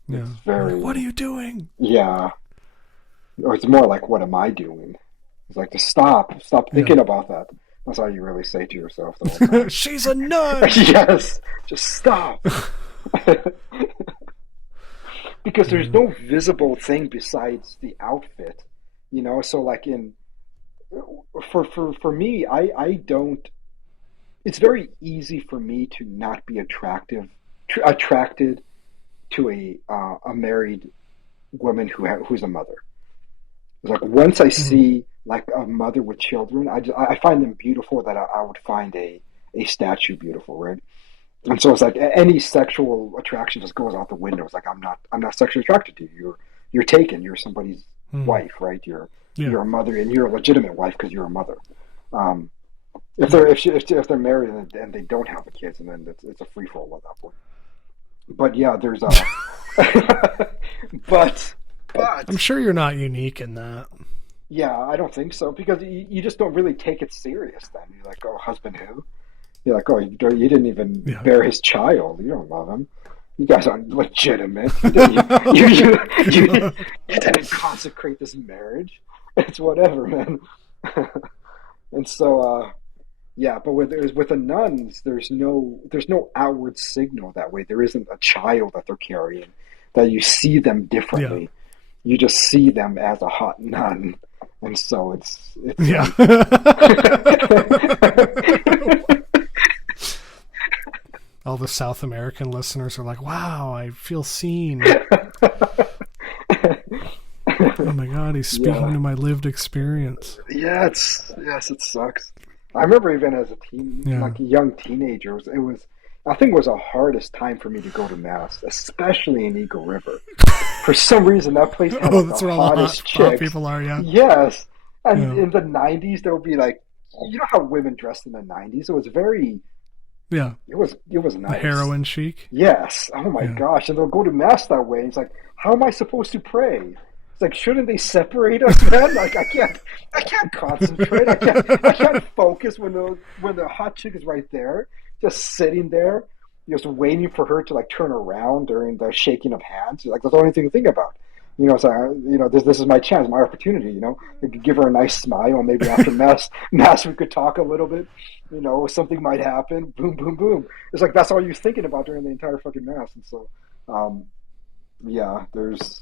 very... What are you doing? Yeah. Or it's more like, what am I doing? It's like, to stop thinking about that. That's all you really say to yourself the whole time. She's a nun! Yes! Just stop! Because there's no visible thing besides the outfit, so like for me, I don't, it's very easy for me to not be attracted to a married woman who's a mother. It's like once I Mhm. see like a mother with children, I find them beautiful that I would find a statue beautiful, right? And so it's like any sexual attraction just goes out the window. It's like I'm not sexually attracted to you. You're taken. You're somebody's Mhm. wife, right? Yeah. You're a mother, and you're a legitimate wife because you're a mother. Um, Yeah. if they're married and they don't have a kids, and then it's a free for all at that point. But yeah, there's but I'm but sure you're not unique in that. yeah, I don't think so because you just don't really take it serious. Then you're like, oh, husband who? You're like, oh, you didn't even Yeah. bear his child. You don't love him. You guys aren't legitimate. You didn't consecrate this marriage. It's whatever, man. And so, yeah, but with the nuns, there's no outward signal that way. There isn't a child that they're carrying that you see them Yeah. differently. You just see them as a hot nun, and so it's Yeah. All the South American listeners are like, wow, I feel seen. Oh my God, he's speaking yeah. to my lived experience. Yeah, yes, it sucks. I remember even as a Yeah. like a young teenager, I think it was the hardest time for me to go to mass, especially in Eagle River. For some reason, that place had Oh, like the that's where all the hottest hot chicks. people are, yeah. Yes, and Yeah. in the '90s, there would be like, you know how women dressed in the '90s. Yeah. It was The nice. heroin chic. Yes. Oh my Yeah. gosh. And they'll go to mass that way. It's like, how am I supposed to pray? It's like, shouldn't they separate us, man? Like, I can't concentrate. I can't focus when the hot chick is right there, just sitting there, just waiting for her to like turn around during the shaking of hands. Like, that's the only thing to think about. So this is my chance, my opportunity. I could give her a nice smile. Maybe after mass, we could talk a little bit. Something might happen. Boom, boom, boom. It's like that's all you're thinking about during the entire fucking mass. And so, um, yeah, there's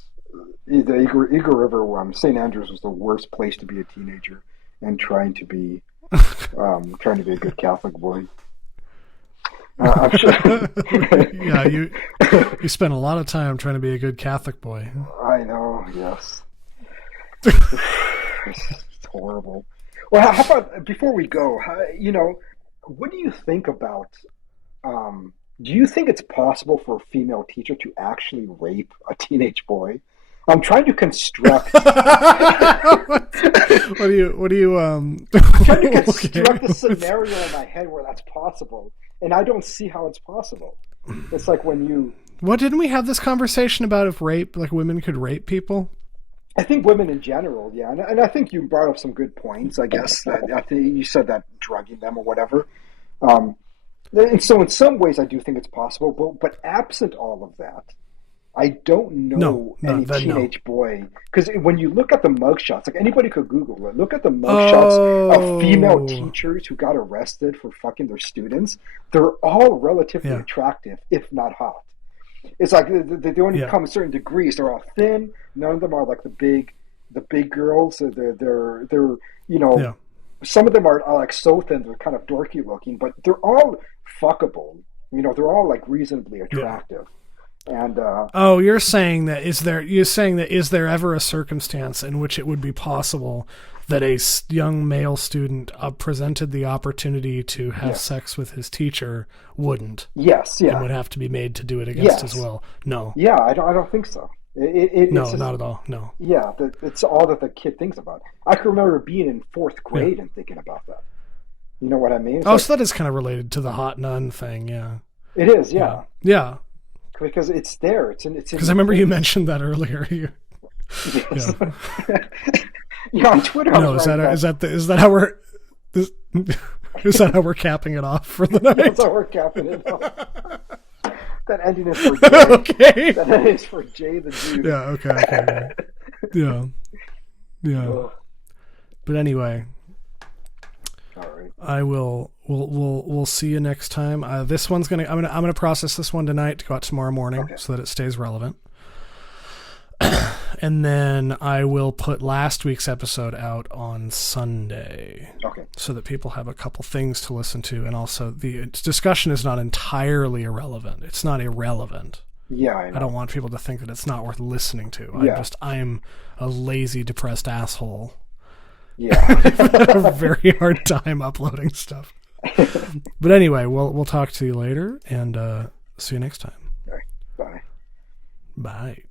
the Eagle River. St. Andrews was the worst place to be a teenager and trying to be a good Catholic boy. I'm sure. Yeah, you spent a lot of time trying to be a good Catholic boy. I know. Yes, it's horrible. Well, how about before we go? What do you think about? Do you think it's possible for a female teacher to actually rape a teenage boy? I'm trying to construct. What do you I'm trying to okay. construct a scenario in my head where that's possible, and I don't see how it's possible. It's like when you. What, didn't we have this conversation about if rape, like women could rape people? I think women in general, yeah, and I think you brought up some good points. I guess I think you said that drugging them or whatever. Um, and so, in some ways, I do think it's possible. But absent all of that, I don't No, know no, any then no. teenage boy because when you look at the mugshots, like anybody could Google it. Look at the mugshots of female Oh, teachers who got arrested for fucking their students. They're all relatively yeah, attractive, if not hot. It's like they only yeah, come a certain degrees. They're all thin. None of them are like the big girls. So they're yeah. some of them are like so thin they're kind of dorky looking, but they're all fuckable. They're all like reasonably Yeah. attractive. And Oh, you're saying that is there ever a circumstance in which it would be possible that a young male student presented the opportunity to have yes, sex with his teacher wouldn't yes, and yeah, would have to be made to do it against his yes, will? No. yeah. I don't think so. It's No, just not at all. No. yeah. It's all that the kid thinks about. I can remember being in fourth Yeah. grade and thinking about that. You know what I mean? It's Oh, like so that is kind of related to the hot nun thing, yeah. it is, Yeah. yeah, Yeah. because it's there. It's in Because I your remember you face. mentioned that earlier. Yes. Yeah. Yeah, on Twitter I was No, writing that. is that how we're this, is that how we're capping it off for the That's night? how we're capping it off. That ending is for Jay. Okay. That ending is for Jay the Dude. Yeah, okay. Yeah. Yeah. Oh, But anyway, all right. I will we'll see you next time. This one's I'm gonna process this one tonight to go out tomorrow morning Okay. so that it stays relevant. and then I will put last week's episode out on Sunday. Okay. So that people have a couple things to listen to, and also the discussion is not entirely irrelevant. It's not irrelevant. Yeah, I know. I don't want people to think that it's not worth listening to. Yeah. I'm a lazy, depressed asshole. Yeah. A very hard time uploading stuff. But anyway, we'll talk to you later, and see you next time. All right. Bye. Bye.